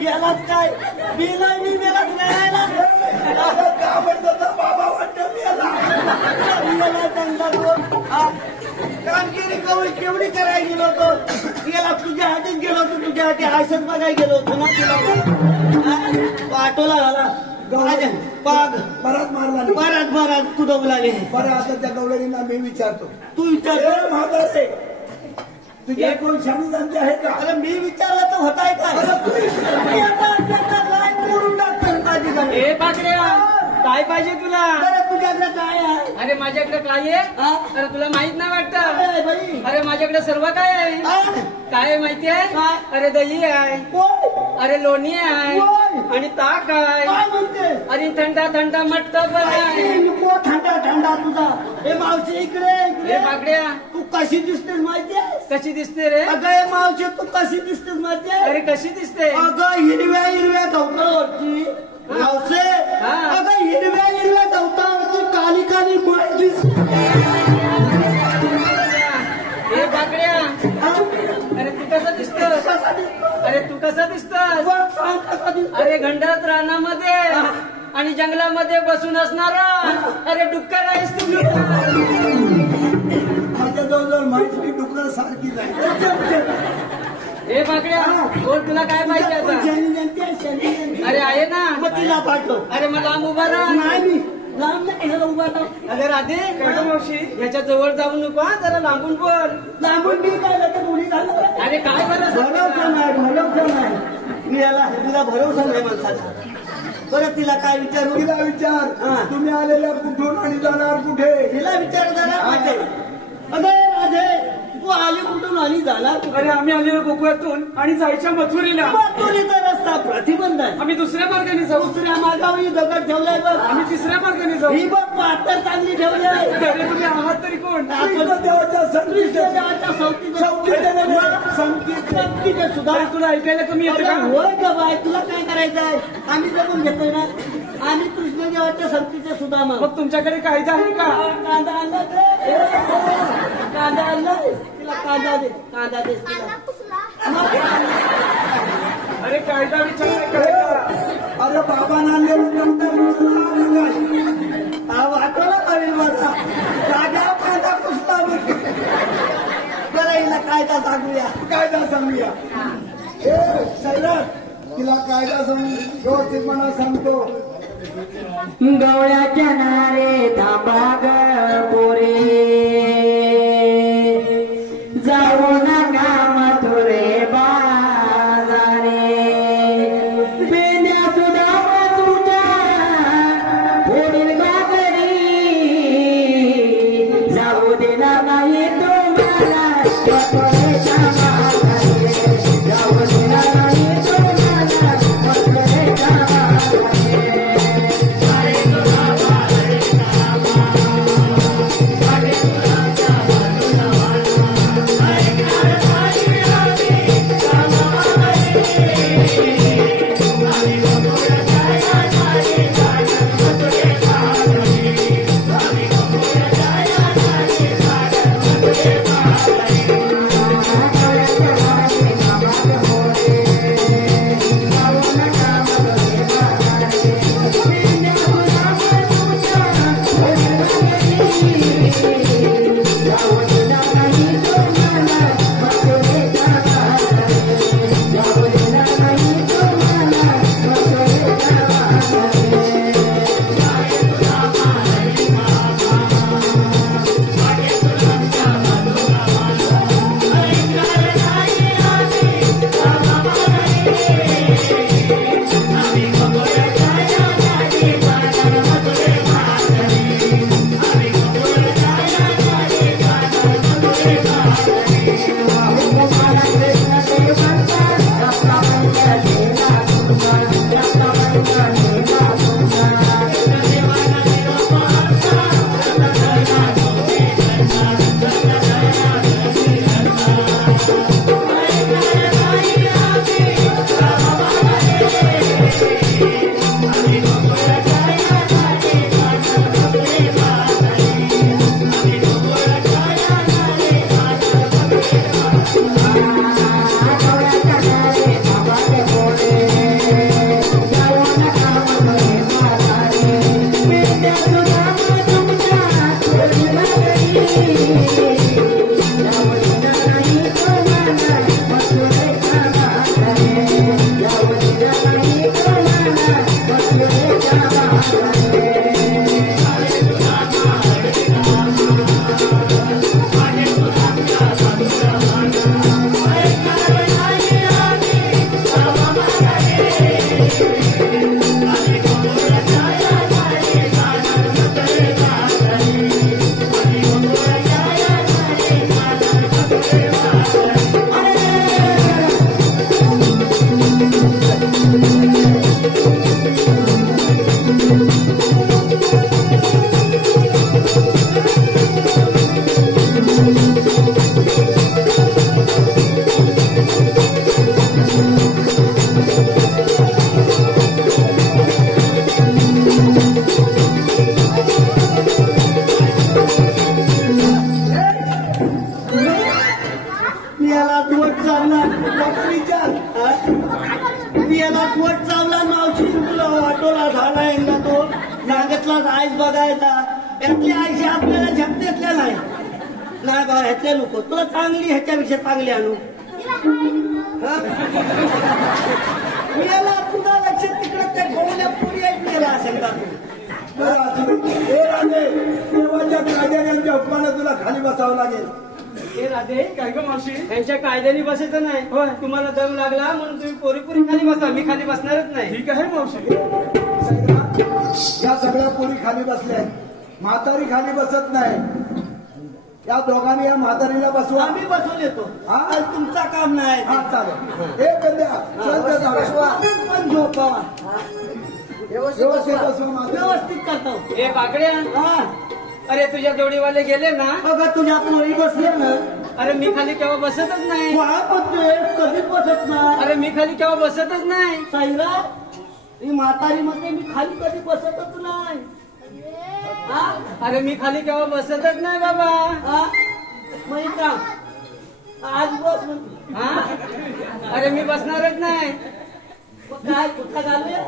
यालाच काय मी मेलाच नाही बाबा वाटतं कामगिरी केवढी करायला गेलो होतो याला तुझ्या हातीच गेलो होतो तुझ्या हाती आयसच बघायला गेलो होतो ना तुला आटोला झाला परत मारला बराच कुदवलाले बरं आता त्या गवळणीला मी विचारतो तू विचार म्हातारे तुझ्या कोण शाणी जाणते आहे का अरे मी विचारलं तर होताय काय पाहिजे तुला तुझ्याकडे काय आहे अरे माझ्याकडे काय आहे अरे तुला माहित नाही वाटतं काय बाई अरे माझ्याकडे सर्व काय आहे काय आहे माहिती आहे अरे दही आहे अरे लोणी आहे आणि ताक आहे म्हणते आणि थंडा थंडा मट्ट पण आहे थंडा तुझा हे मावशी इकडे हे बाकड्या तू कशी दिसतेस माहिती आहे कशी दिसते रे अगं हे मावशी तू कशी दिसतेस माहिती आहे अरे कशी दिसते अगं हिरव्या गवतावरची मावसे अगं हिरव्या गवतावरची काली माहिती हे बाकड्या अरे तू कसा दिसतोस अरे तू कसा दिसतोस अरे घंडात रानामध्ये आणि जंगलामध्ये बसून असणारा अरे डुक्कर आहेस तुम्ही माझ्या जवळ माहिती डुक्कर सारखी जाईल हे बाकड्या बोल तुला काय माहिती आता अरे आहे ना मग तिला पाठव अरे मग लांब उभा राहा नाही लांब नाही कशाला उभा राहा अरे राधे मावशी याच्या जवळ जाऊ नको जरा लांबून बोल लांबून मी काय लगेच उडी घालणार अरे काय भरवसा नाही मी याला तुला भरवसा नाही माणसाचा बरं तिला काय विचारू तिला विचार तुम्ही आलेल्या कुठून आणि जाणार कुठे तिला विचार जरा अगं राधे तू आली कुठून आली झाला अरे आम्ही आलेलो गोकुळातून आणि जायच्या मथुरीला मथुरीचा रस्ता रस्ता प्रतिबंध आहे. आम्ही दुसऱ्या मार्गाने जाऊ. दुसऱ्या मार्गावर ही दगड ठेवलाय बघ. आम्ही तिसऱ्या मार्गाने जाऊ. ही बघ पातर चांगली ठेवली आहे. अरे तुम्ही आहात तरी कोण? देवाच्या संगतीचे सुद्धा अरे तुला ऐकायला कमी येतं का? होय का बाय, तुला काय करायचं आहे? आम्ही जमून घेतोय ना. आम्ही कृष्णदेवाच्या संगतीचे सुद्धा मग तुमच्याकडे कायदा आहे का? कांदा आणला कांदा आणलाय. तिला कांदा दे, कांदा दे तिला. अरे कायदा विचार करायचा. अरे बाबा नांदे वाटवला पाहिजे माझा जाग्यावर कांदा कुसला. बरं हिला कायदा सांगूया. कायदा सांगूया. सैराट तिला कायदा सांग व्यवस्थितपणा सांगतो. गवळ्या किनारे थांबा ग पोरे, जाऊ नका मथुरे बाजारे. पेंड्या सुद्धा तुझ्या पुढील गागरी, जाऊ देणार नाही तुम्हाला मथुरेच्या माघारी. जाऊ देणार नाही तुम्हाला मथुरेच्या माघारी. बघायचा यातली आयशी आपल्याला झपतेतल्या नाही नाही बा ह्यातले लोक तुला चांगली ह्याच्यापेक्षा चांगली आणू याला पुन्हा लक्ष तिकडे त्या गोवल्या पुरी गेला असेल का तू देवाच्या कायद्याने अपमाना तुला खाली बसावं लागेल. हे राधे काय ग मावशी त्यांच्या कायद्याने बसायचं नाही. होय. तुम्हाला दम लागला म्हणून तुम्ही पोरी खाली बसा. मी खाली बसणारच नाही. ठीक आहे मावशी. या सगळ्या पोरी खाली बसल्या म्हातारी खाली बसत नाही. या दोघांनी या म्हातारीला बसवा. आम्ही बसून येतो. हा? आज तुमचा काम नाही. हा चालेल. हे कंद्या चल ते जाऊया. पण झोपावा. व्यवस्थित व्यवस्थित बसवा. बसवा म्हातारी. व्यवस्थित करतो. हे पाकड्या, हा अरे तुझ्या जोडीवाले गेले ना. बघा तुझ्या पोळी बसले ना. अरे मी खाली केव्हा बसतच नाही. वाळा पडतोय कधी बसत नाही. अरे मी खाली केव्हा बसतच नाही. साईरा ही म्हातारी मध्ये मी खाली कधी बसतच नाही. हा? अरे मी खाली केव्हा बसतच नाही बाबा. हा? मग एक काम आज बस म्हणते. हा? अरे मी बसणारच नाही. मग काय कुठला घालूया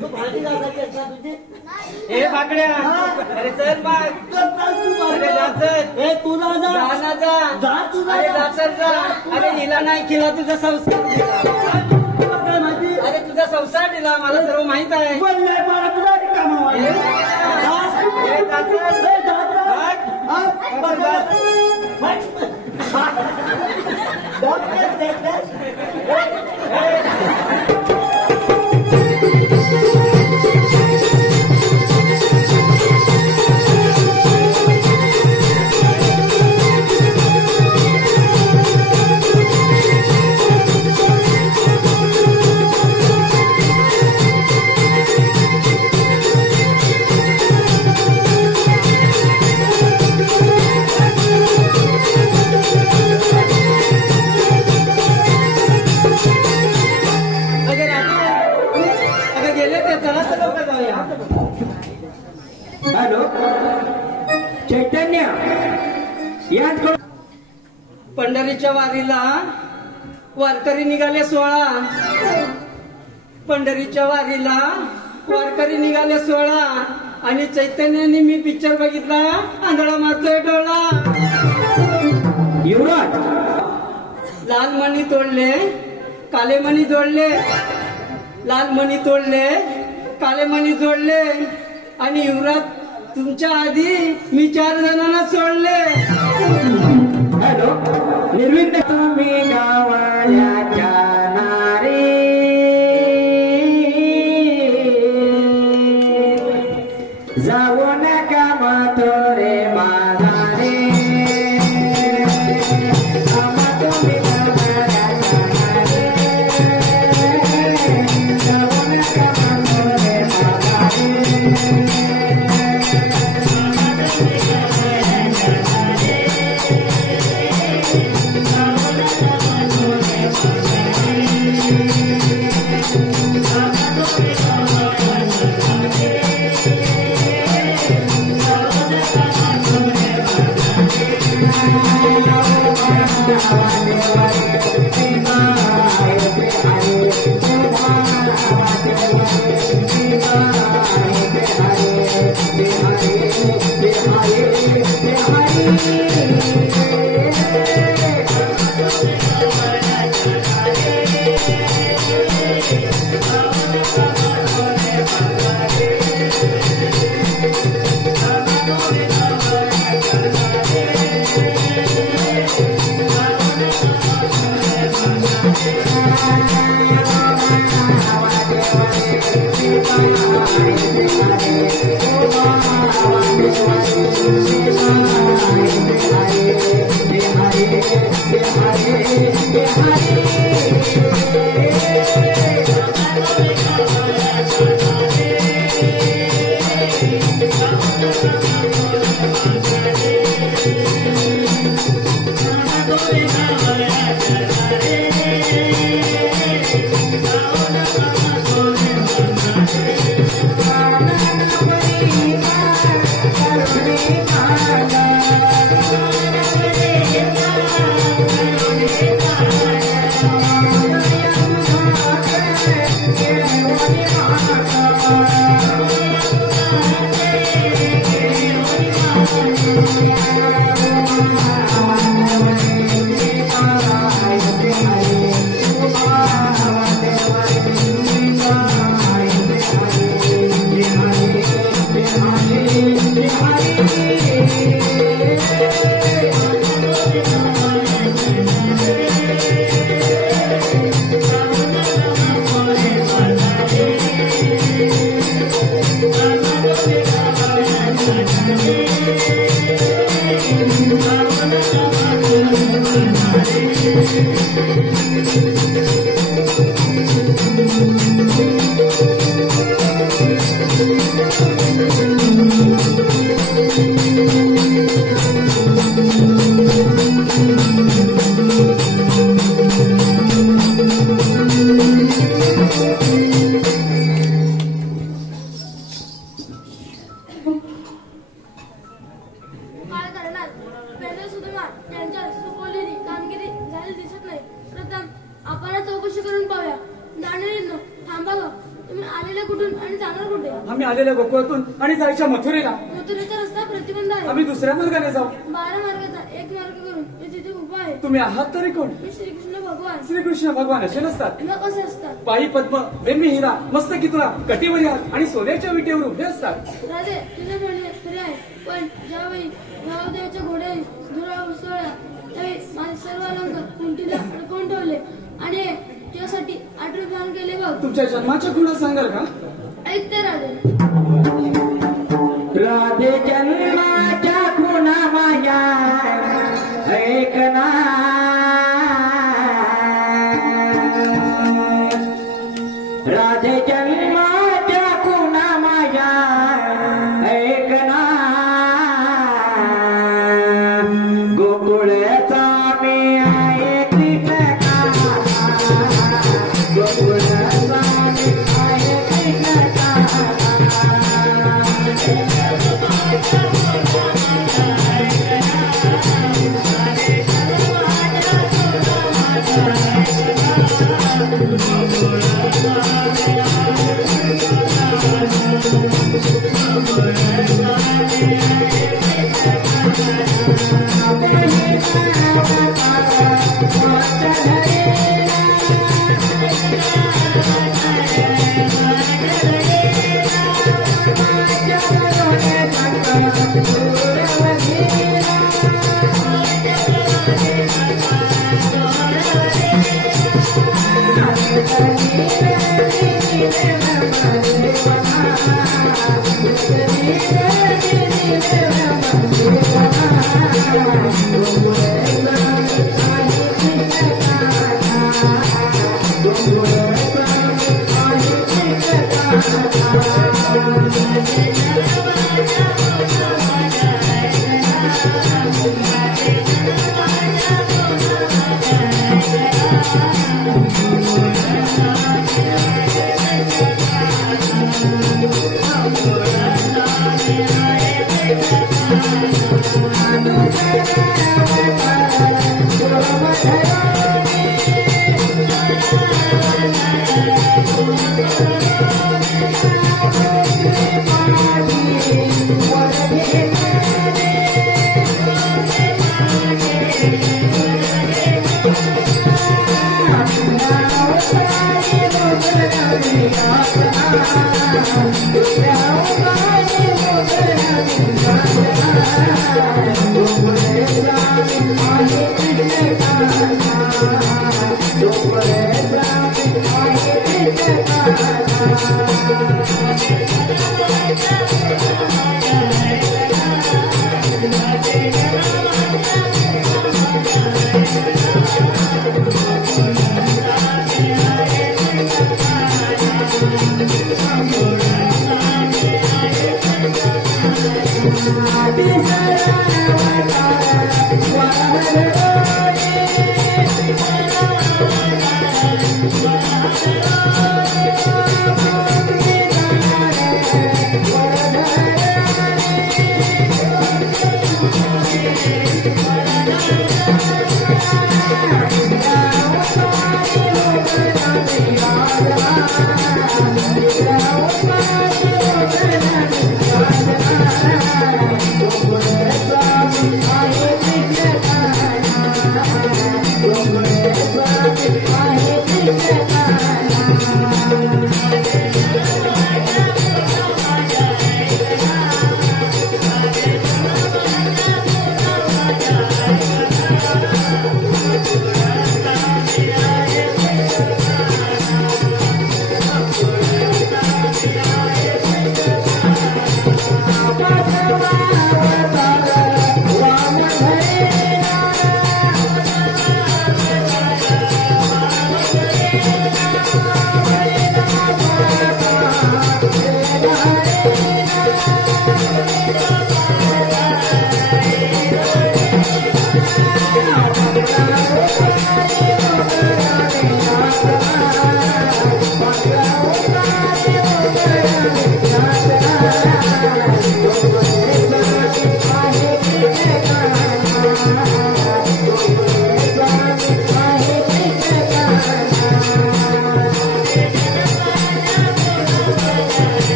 तू भाजी घालायची असता तुझी. हे पाकड्या, अरे चल मग. चल, चल, तू अरे जा. जा चल. ए तुला जा. जा ना जा. जा तुला अरे जा. जा चल जा. अरे हिला नाही केला तुझा संस्कार दिला. तुला काय माहिती अरे तुझा संसार दिला मला सर्व माहित आहे. बोलले मला तुला रिकामा हे वाटलं. हे जा चल. ए, जा, जा. हट. हा, बस, बस. हट. बस, बस, बस, बस. अगं गेले ते चला तर लवकर जाऊया. हॅलो चैतन्य याच पंढरीच्या वारीला वारकरी निघाले 16. पंढरीच्या वारीला वारकरी निघाले 16 आणि चैतन्याने मी पिक्चर बघितला आंधळा मारतोय डोळा. युवराज लाल मणी तोडले काले मणी जोडले. लाल मणी तोडले काले मणी जोडले आणि युवराज तुमच्या आधी मी 4 जणांना सोडले. हॅलो निर्विघ्न तुम्ही गावाच्या नारी जाऊ नका मथुरे माघारी. आम्हा तुम्ही गावाच्या नारी जाऊ नका मथुरे माघारी. आले कुठून आणि जाणार कुठे? आम्ही आलेल्या गोकुळातून आणि जायच्या मथुरेला. मथुरेचा रस्ता प्रतिबंध आहे. आम्ही दुसऱ्या मार्गाने जाऊ. 12 मार्गाचा एक मार्ग करून ते तिथे उभा आहे. तुम्ही आहात तरी कोण? मी श्रीकृष्ण भगवान. श्रीकृष्ण भगवान असे नसतात. मग कसे असतात? पायी पद्म, वेमी हिरा, मस्तकी तुळा, कटिवरी हात आणि सोन्याच्या विटेवर उभे असतात. राजे तुझे म्हणणे खरे आहे, पण ज्यावेळी भावदेवाच्या घोड्या धुरा उसळला त्यावेळी माझे सर्व अलंकार कुंटीला अडकवून ठेवले आणि तुझ्यासाठी आठवण केले बघ. तुमच्या जन्माच्या खुणा सांगाल का? ऐकते राजे. राधे जन्माच्या खुणा माझ्या ऐकना. राधे जन्माच्या खुणा माझ्या ऐकना. गोकुळचा मी आहे कृष्णा. गोकुळचा मी आहे कृष्णा.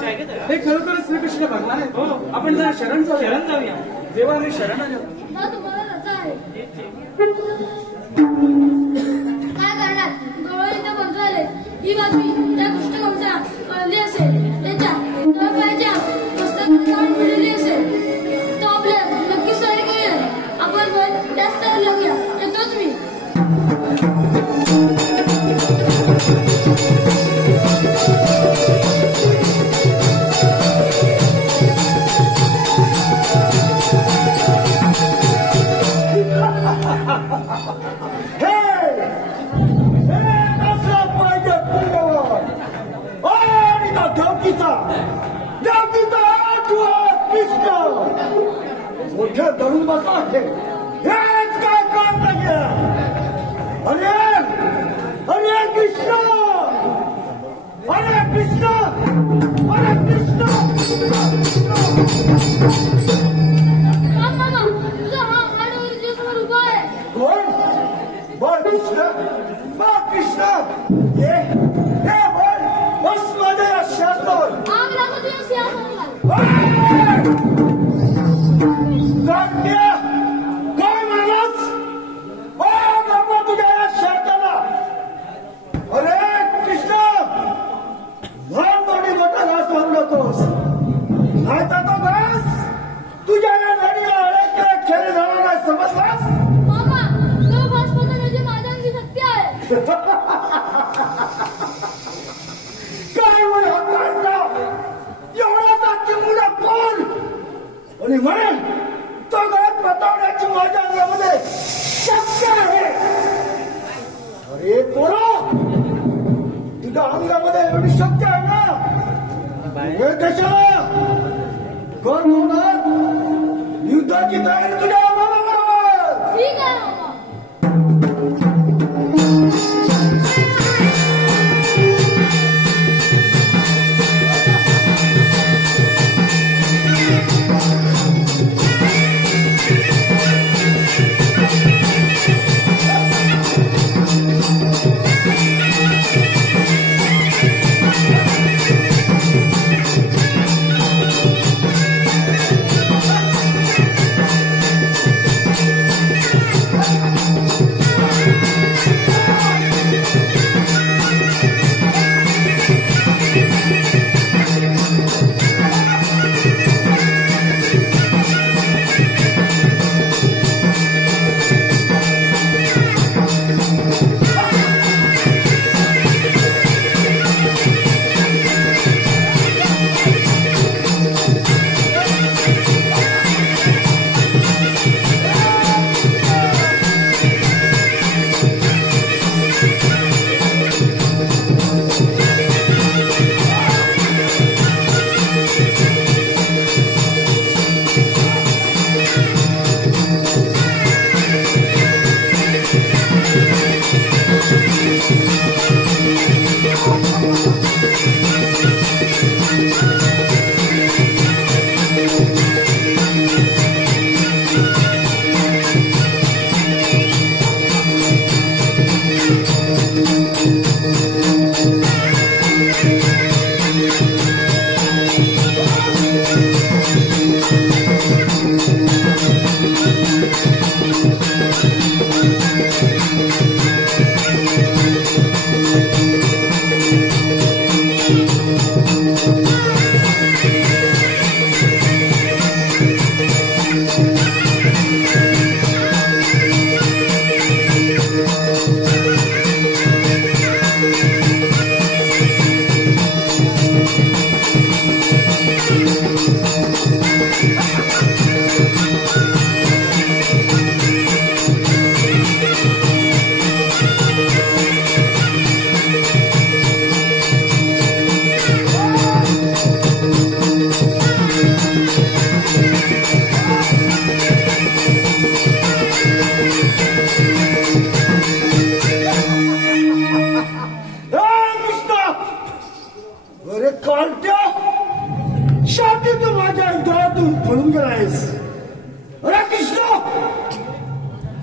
हे खरोखर श्रीकृष्ण भगवान आहे. आपण जरा शरण जाऊया. देवा आम्ही शरण आलो. तुम्हाला रजा आहे. काय करणार, गवळण इथं बंधवाले. ही बातमी त्या कृष्णकंसा कळली असेल, त्याच्या पायाच्या मस्तकावर जाऊन मिळाली असेल, तो आपल्या नक्की सहाय्य केली. आपण पण त्याच तर लागूया. येतोच मी. मोठे धरून बसला आहे. हेच काय काम नाही. अरे अरे कृष्ण, अरे कृष्ण, अरे कृष्ण. मामा, तुझा हा हाडवरीच्या समोर उभा आहे. कोण? बोल कृष्ण, बोल कृष्ण. हे बोल, बस मध्ये शर्तोय. आग लागू तुझ्या सिंहासनाला. काय म्हणालास? नको तुझ्या या शर्ताला. अरे कृष्ण, लहान मोठी मोठा घास मारू नकोस. नाही तर तो घास तुझ्या या नडीला अडकले खेळी जाणार नाही. समजलास? मामा, तो घास पकडण्याची माझ्याकडे शक्ती आहे. काय म्हणे एवढा मुलं कोण? आणि म्हणे तो घास पटवण्याची माझ्या अंगामध्ये शक्य आहे. अरे पोरा, तुझ्या अंगामध्ये एवढी शक्य आहे ना, हे कशाला कर होणार? युद्धाची तयारी तुझ्या बरोबर. ठीक आहे मामा.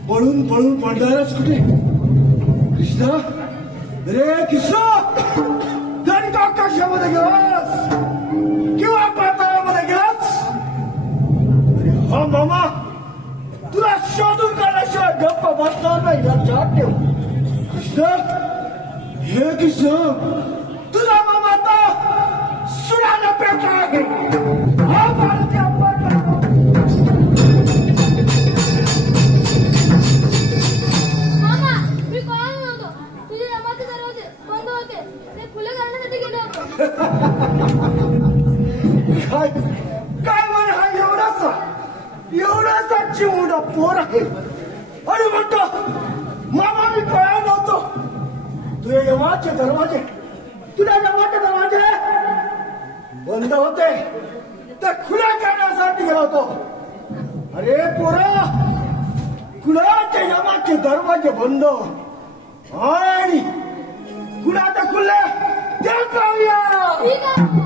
पळून पळून पडणारच कुठे? कृष्णा, रे कृष्णा, तरी तो आकाशामध्ये गेलास. हा मामा तुला शोधून काढल्याशिवाय गप्प बसणार नाही लक्षात ठेव. हे किस तुला मामा आता सुनाला पेटा आहे. हा भारतीय मामा मी कोणाला नव्हतो. तुझे जमाचे दरवाजे बंद होते ते खुले करण्यासाठी गेलो होतो. काय म्हणे हा एवढासा चिवडा पोर आहे आणि म्हणतो मामा मी कळा नव्हतो. तुझे यमाचे दरवाजे बंद होते तर खुला करण्यासाठी गेलो होतो. अरे पोरा खुलाचे यमाचे दरवाजे बंद आणि खुला तर खुले ते पाहूया. ठीक आहे.